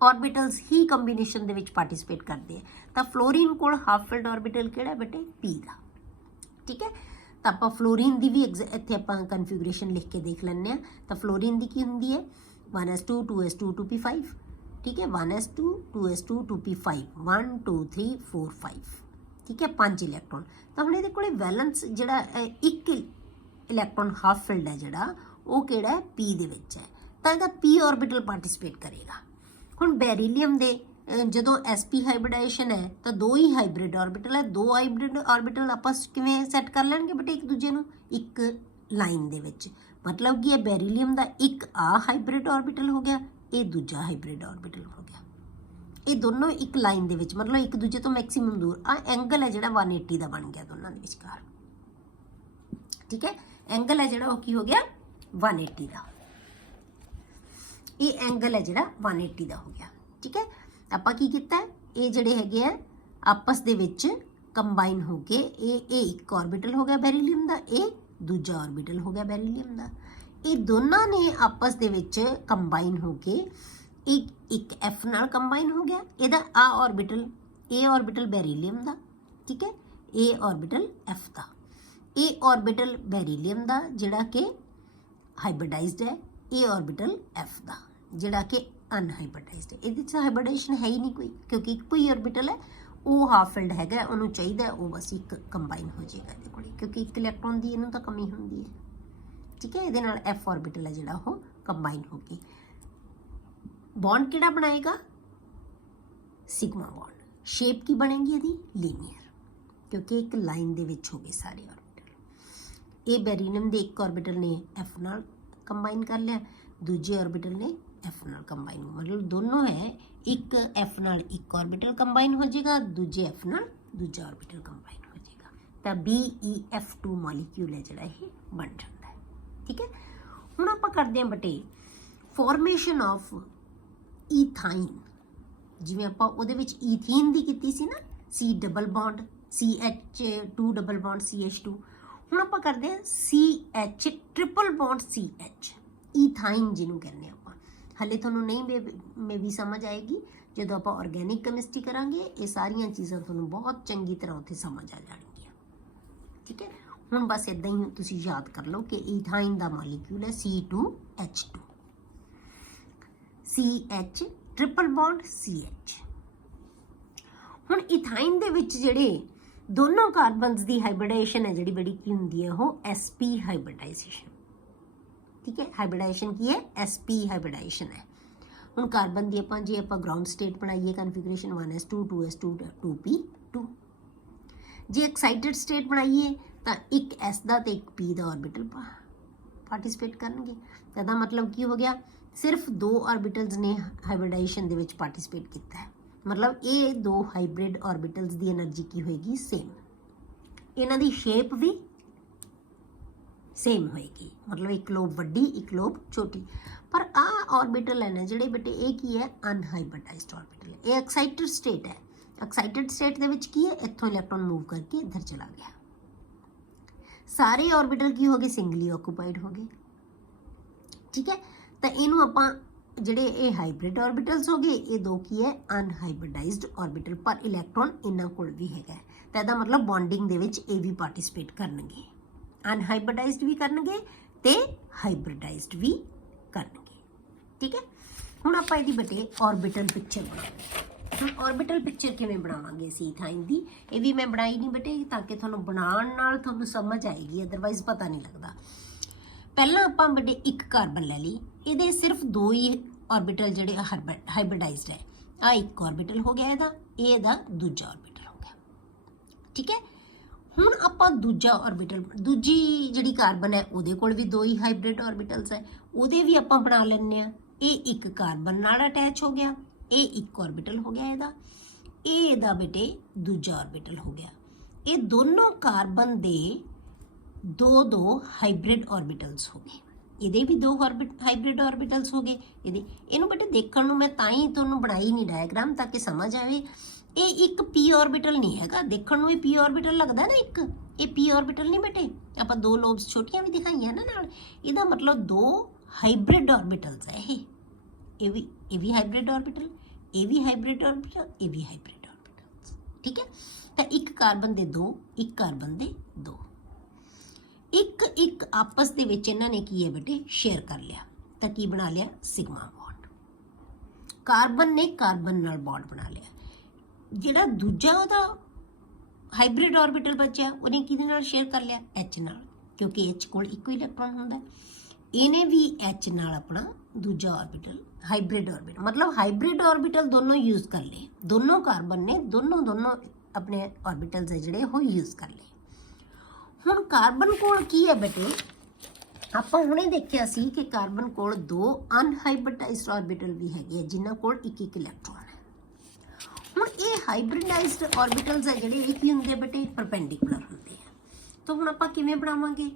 ਆਰਬਿਟਲਸ ਹੀ ਕੰਬੀਨੇਸ਼ਨ ਦੇ ਵਿੱਚ ਪਾਰਟਿਸਿਪੇਟ ਕਰਦੇ ਆ। ਤਾਂ ਫਲੋਰੀਨ ਕੋਲ ਹਾਫ ਫਿਲਡ ਆਰਬਿਟਲ ਕਿਹੜਾ ਬੇਟੇ P ਦਾ, ਠੀਕ ਹੈ। ਤਾਂ ਆਪਾਂ ਫਲੋਰੀਨ ਦੀ ਵੀ ਇੱਥੇ ਆਪਾਂ ਕਨਫਿਗਰੇਸ਼ਨ ਲਿਖ ਕੇ ਦੇਖ ਲੈਂਦੇ ਆ। ਤਾਂ ਫਲੋਰੀਨ ਦੀ ਕੀ ਹੁੰਦੀ ਹੈ 1s2 2s2 2p5, ਠੀਕ ਹੈ। 1s2 2s2 2p5 1 2 3 4 5, ਠੀਕ ਹੈ, 5 ਇਲੈਕਟ੍ਰੋਨ। ਤਾਂ ਹੁਣ ਇਹਦੇ ਕੋਲੇ ਵੈਲੈਂਸ ਜਿਹੜਾ ਇੱਕ ਇਲੈਕਟ੍ਰੋਨ ਹਾਫ ਫਿਲਡ ਹੈ ਜਿਹੜਾ ਉਹ ਕਿਹੜਾ ਹੈ P ਦੇ ਵਿੱਚ ਹੈ, ਤਾਂ ਇਹਦਾ P ਆਰਬਿਟਲ ਪਾਰਟਿਸਿਪੇਟ ਕਰੇਗਾ। ਹੁਣ ਬੈਰੀਲੀਅਮ ਦੇ ਜਦੋਂ SP ਹਾਈਬ੍ਰਿਡਾਈਜੇਸ਼ਨ ਹੈ ਤਾਂ 2 ਹੀ ਹਾਈਬ੍ਰਿਡ ਆਰਬਿਟਲ ਹੈ, 2 ਹਾਈਬ੍ਰਿਡ ਆਰਬਿਟਲ ਆਪਸ ਕਿਵੇਂ ਸੈੱਟ ਕਰ ਲੈਣਗੇ ਬੇਟੇ ਇੱਕ ਦੂਜੇ ਨੂੰ ਇੱਕ ਲਾਈਨ ਦੇ ਵਿੱਚ। ਮਤਲਬ ਕਿ ਇਹ ਬੈਰੀਲੀਅਮ ਦਾ ਇੱਕ ਆ ਹਾਈਬ੍ਰਿਡ ਆਰਬਿਟਲ ਹੋ ਗਿਆ, ਇਹ ਦੂਜਾ ਹਾਈਬ੍ਰਿਡ ਆਰਬਿਟਲ ਹੋ ਗਿਆ, ਇਹ ਦੋਨੋਂ ਇੱਕ ਲਾਈਨ ਦੇ ਵਿੱਚ, ਮਤਲਬ ਇੱਕ ਦੂਜੇ ਤੋਂ ਮੈਕਸਿਮਮ ਦੂਰ। ਆ ਐਂਗਲ ਹੈ ਜਿਹੜਾ 180 ਦਾ ਬਣ ਗਿਆ ਦੋਨਾਂ ਦੇ ਵਿਚਕਾਰ, ਠੀਕ ਹੈ। ਐਂਗਲ ਹੈ ਜਿਹੜਾ ਉਹ ਕੀ ਹੋ ਗਿਆ 180 ਦਾ, ਇਹ ਐਂਗਲ ਹੈ ਜਿਹੜਾ 180 ਦਾ ਹੋ ਗਿਆ, ਠੀਕ ਹੈ। ਆਪਾਂ ਕੀ ਕੀਤਾ ਇਹ ਜਿਹੜੇ ਹੈਗੇ ਆ ਆਪਸ ਦੇ ਵਿੱਚ ਕੰਬਾਈਨ ਹੋ ਕੇ ਇਹ ਇੱਕ ਆਰਬਿਟਲ ਹੋ ਗਿਆ ਬੈਰੀਲੀਅਮ ਦਾ, ਇਹ ਦੂਜਾ ਆਰਬਿਟਲ ਹੋ ਗਿਆ ਬੈਰੀਲੀਅਮ ਦਾ। ਇਹ ਦੋਨਾਂ ਨੇ ਆਪਸ ਦੇ ਵਿੱਚ ਕੰਬਾਈਨ ਹੋ ਕੇ ਇੱਕ F ਨਾਲ ਕੰਬਾਈਨ ਹੋ ਗਿਆ, ਇਹਦਾ ਆ ਆਰਬਿਟਲ, ਇਹ ਆਰਬਿਟਲ ਬੈਰੀਲੀਅਮ ਦਾ, ਠੀਕ ਹੈ, ਇਹ ਆਰਬਿਟਲ F ਦਾ, ਇਹ ਆਰਬਿਟਲ ਬੈਰੀਲੀਅਮ ਦਾ ਜਿਹੜਾ ਕਿ ਹਾਈਬ੍ਰਿਡਾਈਜ਼ਡ ਹੈ, ਇਹ ਆਰਬਿਟਲ F ਦਾ ਜਿਹੜਾ ਕਿ ਅਨਹਾਈਬ੍ਰਿਡਾਈਜ਼ਡ ਹੈ। ਇਹਦੇ 'ਚ ਹਾਈਬ੍ਰਿਡਾਈਜੇਸ਼ਨ ਹੈ ਹੀ ਨਹੀਂ ਕੋਈ, ਕਿਉਂਕਿ ਇੱਕੋ ਹੀ ਆਰਬਿਟਲ ਹੈ, ਉਹ ਹਾਫ ਫਿਲਡ ਹੈਗਾ, ਉਹਨੂੰ ਚਾਹੀਦਾ ਉਹ ਬਸ ਇੱਕ ਕੰਬਾਈਨ ਹੋ ਜਾਏਗਾ ਇਹਦੇ ਕੋਲ, ਕਿਉਂਕਿ ਇੱਕ ਇਲੈਕਟ੍ਰੋਨ ਦੀ ਇਹਨੂੰ ਤਾਂ ਕਮੀ ਹੁੰਦੀ ਹੈ, ਠੀਕ ਹੈ। ਇਹਦੇ ਨਾਲ F ਆਰਬਿਟਲ ਹੈ ਜਿਹੜਾ ਉਹ ਕੰਬਾਈਨ ਹੋ ਕੇ ਬੌਂਡ ਕਿਹੜਾ ਬਣਾਏਗਾ ਸਿਗਮਾ ਬੌਂਡ। ਸ਼ੇਪ ਕੀ ਬਣੇਗੀ ਇਹਦੀ ਲੀਨੀਅਰ, ਕਿਉਂਕਿ ਇੱਕ ਲਾਈਨ ਦੇ ਵਿੱਚ ਹੋ ਗਏ ਸਾਰੇ ਆਰਬਿਟਲ। ਇਹ ਬੈਰੀਲੀਅਮ ਦੇ ਇੱਕ ਆਰਬਿਟਲ ਨੇ F ਨਾਲ ਕੰਬਾਈਨ ਕਰ ਲਿਆ, ਦੂਜੇ ਆਰਬਿਟਲ ਨੇ F ਨਾਲ ਕੰਬਾਈਨ, ਮਤਲਬ ਦੋਨੋਂ ਹੈ ਇੱਕ F ਨਾਲ ਇੱਕ ਆਰਬਿਟਲ ਕੰਬਾਈਨ ਹੋ ਜਾਏਗਾ, ਦੂਜੇ F ਨਾਲ ਦੂਜਾ ਆਰਬਿਟਲ ਕੰਬਾਈਨ ਹੋ ਜਾਏਗਾ, ਤਾਂ BeF2 ਮੋਲੀਕਿਊਲ ਹੈ ਜਿਹੜਾ ਇਹ ਬਣ ਜਾਂਦਾ ਹੈ, ਠੀਕ ਹੈ। ਹੁਣ ਆਪਾਂ ਕਰਦੇ ਹਾਂ ਬਟੇ ਫਾਰਮੇਸ਼ਨ ਆਫ ਈਥਾਈਨ। ਜਿਵੇਂ ਆਪਾਂ ਉਹਦੇ ਵਿੱਚ ਈਥੀਨ ਦੀ ਕੀਤੀ ਸੀ ਨਾ, C double bond CH2 double bond CH2, ਹੁਣ ਆਪਾਂ ਕਰਦੇ ਹਾਂ CH ਟ੍ਰਿਪਲ ਬੌਂਡ CH, ਈਥਾਈਨ ਜਿਹਨੂੰ ਕਹਿੰਦੇ ਆਪਾਂ। ਹਾਲੇ ਤੁਹਾਨੂੰ ਨਹੀਂ ਮੇ ਵੀ ਸਮਝ ਆਏਗੀ, ਜਦੋਂ ਆਪਾਂ ਆਰਗੈਨਿਕ ਕੈਮਿਸਟਰੀ ਕਰਾਂਗੇ ਇਹ ਸਾਰੀਆਂ ਚੀਜ਼ਾਂ ਤੁਹਾਨੂੰ ਬਹੁਤ ਚੰਗੀ ਤਰ੍ਹਾਂ ਉੱਥੇ ਸਮਝ ਆ ਜਾਣਗੀਆਂ, ਠੀਕ ਹੈ। ਹੁਣ ਬਸ ਇਦਾਂ ਹੀ ਤੁਸੀਂ ਯਾਦ ਕਰ ਲਓ ਕਿ ਈਥਾਈਨ ਦਾ ਮੋਲੀਕਿਊਲ ਹੈ C2H2, CH triple bond CH। ਹੁਣ ਈਥਾਈਨ ਦੇ ਵਿੱਚ ਜਿਹੜੇ ਦੋਨੋਂ ਕਾਰਬਨਸ ਦੀ ਹਾਈਬ੍ਰਿਡਾਈਜੇਸ਼ਨ ਹੈ ਜਿਹੜੀ ਬੜੀ ਕੀ ਹੁੰਦੀ ਹੈ ਉਹ SP ਹਾਈਬ੍ਰਿਡਾਈਜੇਸ਼ਨ, ਠੀਕ ਹੈ। ਹਾਈਬ੍ਰਿਡਾਈਜੇਸ਼ਨ ਕੀ ਹੈ SP ਹਾਈਬ੍ਰਿਡਾਈਜੇਸ਼ਨ ਹੈ। ਹੁਣ ਕਾਰਬਨ ਦੀ ਆਪਾਂ ਜੇ ਆਪਾਂ ਗਰਾਊਂਡ ਸਟੇਟ ਬਣਾਈਏ ਕਨਫਿਗਰੇਸ਼ਨ 1s2 2s2 2p2, ਜੇ ਐਕਸਾਈਟਡ ਸਟੇਟ ਬਣਾਈਏ ਤਾਂ ਇੱਕ S ਦਾ ਤੇ ਇੱਕ P ਦਾ ਆਰਬਿਟਲ ਪਾਰਟਿਸਿਪੇਟ ਕਰਨਗੇ। ਇਹਦਾ ਮਤਲਬ ਕੀ ਹੋ ਗਿਆ ਸਿਰਫ 2 ਆਰਬਿਟਲਸ ਨੇ ਹਾਈਬ੍ਰਿਡਾਈਜੇਸ਼ਨ ਦੇ ਵਿੱਚ ਪਾਰਟਿਸਿਪੇਟ ਕੀਤਾ ਹੈ, ਮਤਲਬ ਇਹ 2 ਹਾਈਬ੍ਰਿਡ ਆਰਬਿਟਲਸ ਦੀ એનર્ਜੀ ਕੀ ਹੋਏਗੀ ਸੇਮ, ਇਹਨਾਂ ਦੀ ਸ਼ੇਪ ਵੀ सेम होएगी, मतलब एक लोब वड्डी एक लोब छोटी। पर आ ऑर्बिटल है ना जिहड़े बेटे ये की है अनहाइब्रिडाइज्ड ऑर्बिटल, ये एक्साइटेड स्टेट है। एक्साइटेड स्टेट दे विच की है इत्थों इलैक्ट्रॉन मूव करके इधर चला गया। सारे ऑर्बिटल की हो गए सिंगली ऑक्यूपाइड हो गए, ठीक है। तो इनू आपां जिहड़े ये हाइब्रिड ऑर्बिटल्स हो गए, ये दो की है अनहाइब्रिडाइज्ड ऑर्बिटल, पर इलैक्ट्रॉन इन्हां कोल भी हैगा। तो इहदा मतलब बॉन्डिंग दे विच ये भी पार्टिसिपेट करनगे, अनहाइब्रिडाइज्ड भी करनगे ते हाइब्रिडाइज्ड भी करनगे, ठीक है। हुण आपां इहदी बेटे ऑर्बिटल पिक्चर बनावांगे। हुण ऑर्बिटल पिक्चर किवें बनावांगे असीं इथाइन दी, ये भी मैं बनाई नहीं बेटे ताकि तुहानूं बनाउण नाल तुहानूं समझ आएगी, अदरवाइज पता नहीं लगदा। पहला आपां बेटे एक कार्बन ले लई, इहदे सिर्फ दो ही ऑर्बिटल जिहड़े हाइब्रिडाइज्ड है। आ एक ऑर्बिटल हो गया इहदा दूजा ऑर्बिटल हो गया, ठीक है। हुण आपां दूजा ऑर्बिटल, दूजी जिहड़ी कार्बन है उहदे कोल भी दो ही हाइब्रिड ऑर्बिटल्स है, उहदे भी आपां बना लैंदे आ। ये एक कार्बन नाल अटैच हो गया, ये एक ऑर्बिटल हो गया इहदा बेटे दूजा ऑर्बिटल हो गया। ये दोनों कार्बन दे दो दो हाइब्रिड ऑर्बिटल्स हो गए, ਇਹਦੇ भी दो हाइब्रिड ऑर्बिटल्स हो गए। ਇਹਨੂੰ बेटे देखण ਨੂੰ मैं ताई ਤੁਹਾਨੂੰ बनाई नहीं डायग्राम ताकि समझ आए। ये एक पी ऑर्बिटल नहीं है, देखण ਨੂੰ पी ऑर्बिटल लगता ना एक, ये पी ऑर्बिटल नहीं बेटे। आप दो लोब्स छोटियां भी दिखाई ना नाल, ਇਹਦਾ मतलब दो हाइब्रिड ऑर्बिटल्स है। ये भी हाइब्रिड ऑर्बिटल, ये भी हाइब्रिड ऑर्बिटल, ये भी हाइब्रिड ऑर्बिटल्स, ठीक है। तो एक कार्बन दे दो, एक कार्बन दे दो, एक एक आपस दे विच इन्हां ने की है बेटे शेयर कर लिया, तो की बना लिया सिग्मा बॉन्ड। कार्बन ने कार्बन नाल बॉन्ड बना लिया। जिहड़ा दूजा उहदा हाइब्रिड ऑर्बिटल बचा उहने किहदे नाल शेयर कर लिया एच नाल, क्योंकि एच कोल इक्को इलैक्ट्रॉन हुंदा। इहने भी एच नाल अपना दूजा ऑर्बिटल हाइब्रिड ऑर्बिटल, मतलब हाइब्रिड ऑर्बिटल दोनों यूज कर लिए, दोनों कार्बन ने दोनों अपने ऑर्बिटल्स है जिहड़े वो यूज कर लिए। हुण कार्बन कोल की है बेटे, आपां हुणे देखिया सी कि कार्बन कोल दो अनहाइब्रिडाइज्ड ऑर्बिटल भी हैगे जिन्हां कोल एक एक इलैक्ट्रॉन है। हुण ये हाइब्रिडाइज्ड ऑर्बिटल्स है जिहड़े एक ही हुंदे बेटे परपेंडिकुलर हुंदे हैं। तो हुण आपां किवें बनावांगे,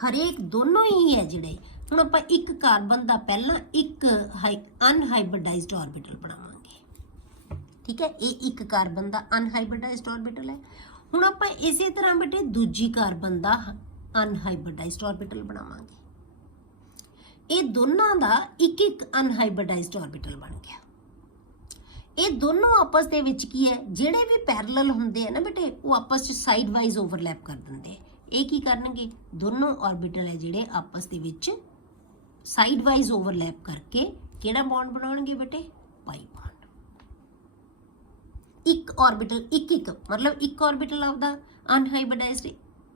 हरेक दोनों ही है जिहड़े, हुण आपां एक कार्बन दा पहला एक अनहाइब्रिडाइज्ड ऑर्बिटल बनावांगे, ठीक है। ये एक कार्बन दा अनहाइब्रिडाइज्ड ऑर्बिटल है। हुण आपां इसे तरह बेटे दूजी कार्बन दा अनहाइब्रिडाइज्ड ऑर्बिटल बनावांगे। ये दोनों दा एक एक अनहाइब्रिडाइज्ड ऑर्बिटल बन गया। ये दोनों आपस दे विच की है, जिहड़े भी पैरेलल हुंदे हैं ना बेटे वो आपस च साइड वाइज ओवरलैप कर दिंदे। ये की करनगे, दोनों ऑर्बिटल है जिहड़े आपस दे विच साइड वाइज ओवरलैप करके किहड़ा बॉन्ड बनाउणगे बेटे पाई बॉन्ड। एक ऑर्बिटल एक मतलब एक ऑर्बिटल आपदा अनहाइब्रिडाइज्ड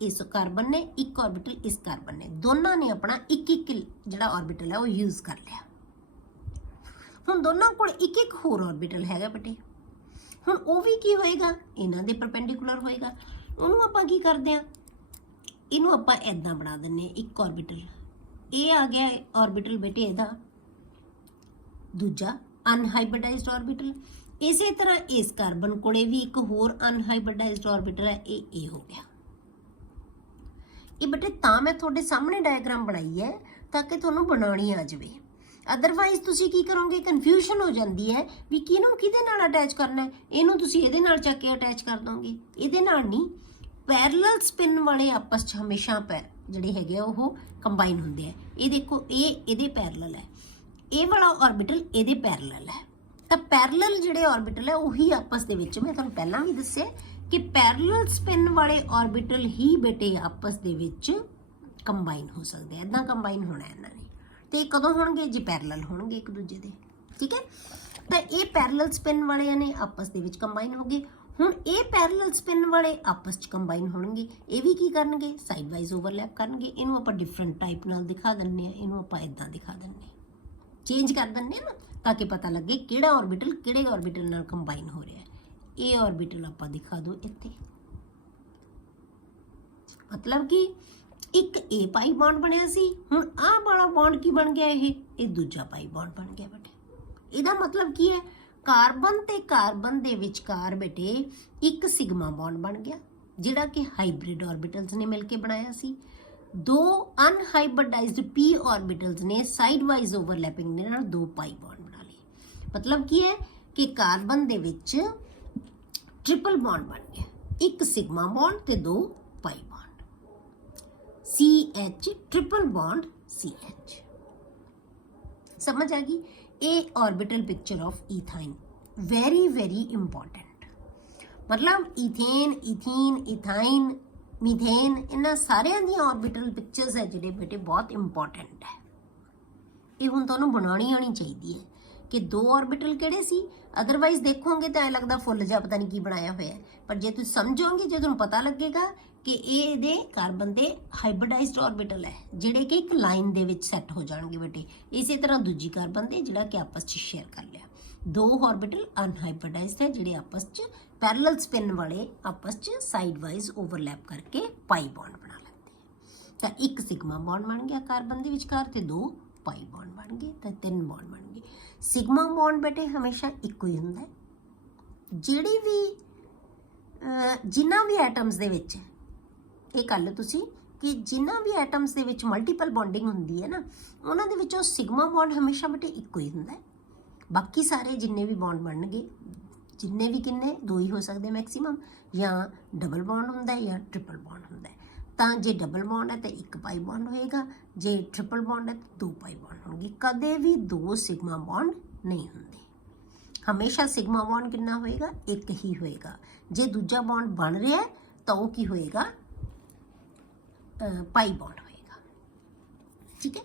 इस कार्बन ने, एक ऑर्बिटल इस कार्बन ने, दोनों ने अपना एक जिहड़ा ऑर्बिटल है वो यूज कर लिया। हुण दोनों कोल एक एक होर ऑर्बिटल हैगा बेटे। हुण वो भी की होएगा, इन्हां दे परपेंडिकुलर होएगा। उहनूं आपां की करदे आ, इहनूं आपां इदां बना दिंदे एक ऑर्बिटल, ये आ गया ऑर्बिटल बेटे इहदा दूजा अनहाइब्रिडाइज्ड ऑर्बिटल। इसे तरह इस कार्बन कोले भी एक होर अनहाइब्रिडाइज्ड ऑर्बिटल है, ये हो गया। ये बेटे तां मैं थोड़े सामने डायग्राम बनाई है ताकि तुहानूं बनानी आ जाए, अदरवाइज तुसीं की करोगे कन्फ्यूजन हो जाती है भी किहनूं किहदे नाल अटैच करना है। इहनूं तुसीं इहदे नाल चक के अटैच कर दोगे, इहदे नाल नहीं। पैरेलल स्पिन वाले आपस च हमेशा जिहड़े हैगे वो कंबाइन हुंदे हैं। ये देखो ये इहदे पैरेलल है, ये वाला ऑर्बिटल इहदे पैरेलल है। तो पैरेलल जिहड़े ऑर्बिटल है वही आपस दे विच मैं तुहानूं पहलां भी दस्सिआ कि पैरेलल स्पिन वाले ऑर्बिटल ही बेटे आपस दे विच कंबाइन हो सकते हैं। इदां कंबाइन होना इन्हां ने, तो कदों होणगे जे पैरेलल होणगे एक दूजे दे, ठीक है। तो ये पैरेलल स्पिन वाले ने आपस दे विच कंबाइन हो गए। हुण ये पैरेलल स्पिन वाले आपस च कंबाइन होणगे, ये भी की करनगे साइड वाइज ओवरलैप करनगे। इहनूं आपां डिफरेंट टाइप नाल दिखा दिंदे आ, इहनूं आपां इदां दिखा दिंदे, चेंज कर दिंदे ना ताकि पता लगे किहड़ा ऑर्बिटल किहड़े ऑर्बिटल नाल कंबाइन हो रहा है। ये ऑर्बिटल आपां दिखा दो इत्थे, मतलब कि एक ए पाई बॉन्ड बनिया सी, हुण आ वाला बॉन्ड की बन गया, ये दूजा पाई बॉन्ड बन गया बेटे। इहदा मतलब की है, कार्बन ते कार्बन दे विचकार बेटे एक सिग्मा बॉन्ड बन गया जिहड़ा कि हाइब्रिड ऑर्बिटल्स ने मिलके बनाया सी। दो अनहाइब्रिडाइज्ड p ऑर्बिटल्स ने साइड वाइज ओवरलैपिंग ਦੇ ਨਾਲ ਦੋ ਪਾਈ ਬੌਂਡ ਬਣਾ ਲਏ। ਮਤਲਬ ਕੀ ਹੈ ਕਿ ਕਾਰਬਨ ਦੇ ਵਿੱਚ ट्रिपल बॉन्ड बन गया, एक सिग्मा बॉन्ड ते दो pi bond, CH triple bond CH। समझ आ गई? A orbital picture of ethyne very very important. मतलब इथेन, इथीन, इथाइन, मीथेन, इन्हां सारियां दी ऑर्बिटल पिक्चर्स है जिहड़े बेटे बहुत इंपॉर्टेंट है। ये हुण तुहानूं बनानी आनी चाहिए है कि दो ऑर्बिटल किहड़े सी। अदरवाइज देखोगे तो ऐ लगदा फुल जा पता नहीं की बनाया होया है, पर जे तुसीं समझोगे, जे तुहानूं पता लगेगा कि ये कार्बन के हाइब्रिडाइज्ड ऑर्बिटल है जिहड़े कि एक लाइन दे विच सैट हो जाणगे बेटे। इसी तरह दूजी कार्बन दे जिहड़ा कि आपस च शेयर कर लिया। दो ऑर्बिटल अनहाइब्रिडाइज्ड है जिहड़े आपस च पैरेलल स्पिन वाले आपस च साइड वाइज ओवरलैप करके पाई बॉन्ड बना लेंदे हैं। तो एक सिग्मा बॉन्ड बन गया कार्बन दे विचकार ते दो पाई बॉन्ड बन गए, तो तीन बॉन्ड बन गए। सिग्मा बॉन्ड बेटे हमेशा इक्को ही हुंदा है। जिहड़ी भी जिन्ना भी एटम्स दे विच ये कर लो तुसी कि जिन्ना भी atoms they which multiple bonding हुंदी है ना, उन्हां दे विचों सिग्मा बॉन्ड हमेशा बेटे इक्को ही हुंदा है। बाकी सारे जिन्ने भी बॉन्ड बनणगे, जिन्ने भी किन्ने दो ही हो सकते मैक्सीमम, या डबल बॉन्ड हुंदा है या ट्रिपल बॉन्ड हुंदा है। तो जे डबल बॉन्ड है तो एक पाई बॉन्ड होएगा, जे ट्रिपल बॉन्ड है तो दो पाई बॉन्ड होंगे। कदे भी दो सिग्मा बॉन्ड नहीं होंगे। हमेशा सिग्मा बॉन्ड कितना होएगा? एक ही होएगा। जे दूजा बॉन्ड बन रहा है तो वो की होएगा? पाई बॉन्ड होएगा। ठीक है।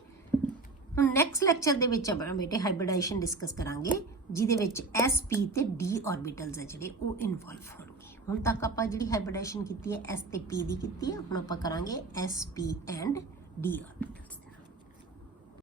हम नैक्सट लैक्चर दे विच बेटे हाइब्रिडाइजेशन डिस्कस करांगे जिहदे विच SP ते D ऑर्बिटल्स है जिहड़े वो इन्वॉल्व होणगे। हुण तक आपां जिहड़ी हाइब्रिडाइजेशन कीती है S ते P दी कीती है, हुण आपां करांगे SP एंड D ऑर्बिटल।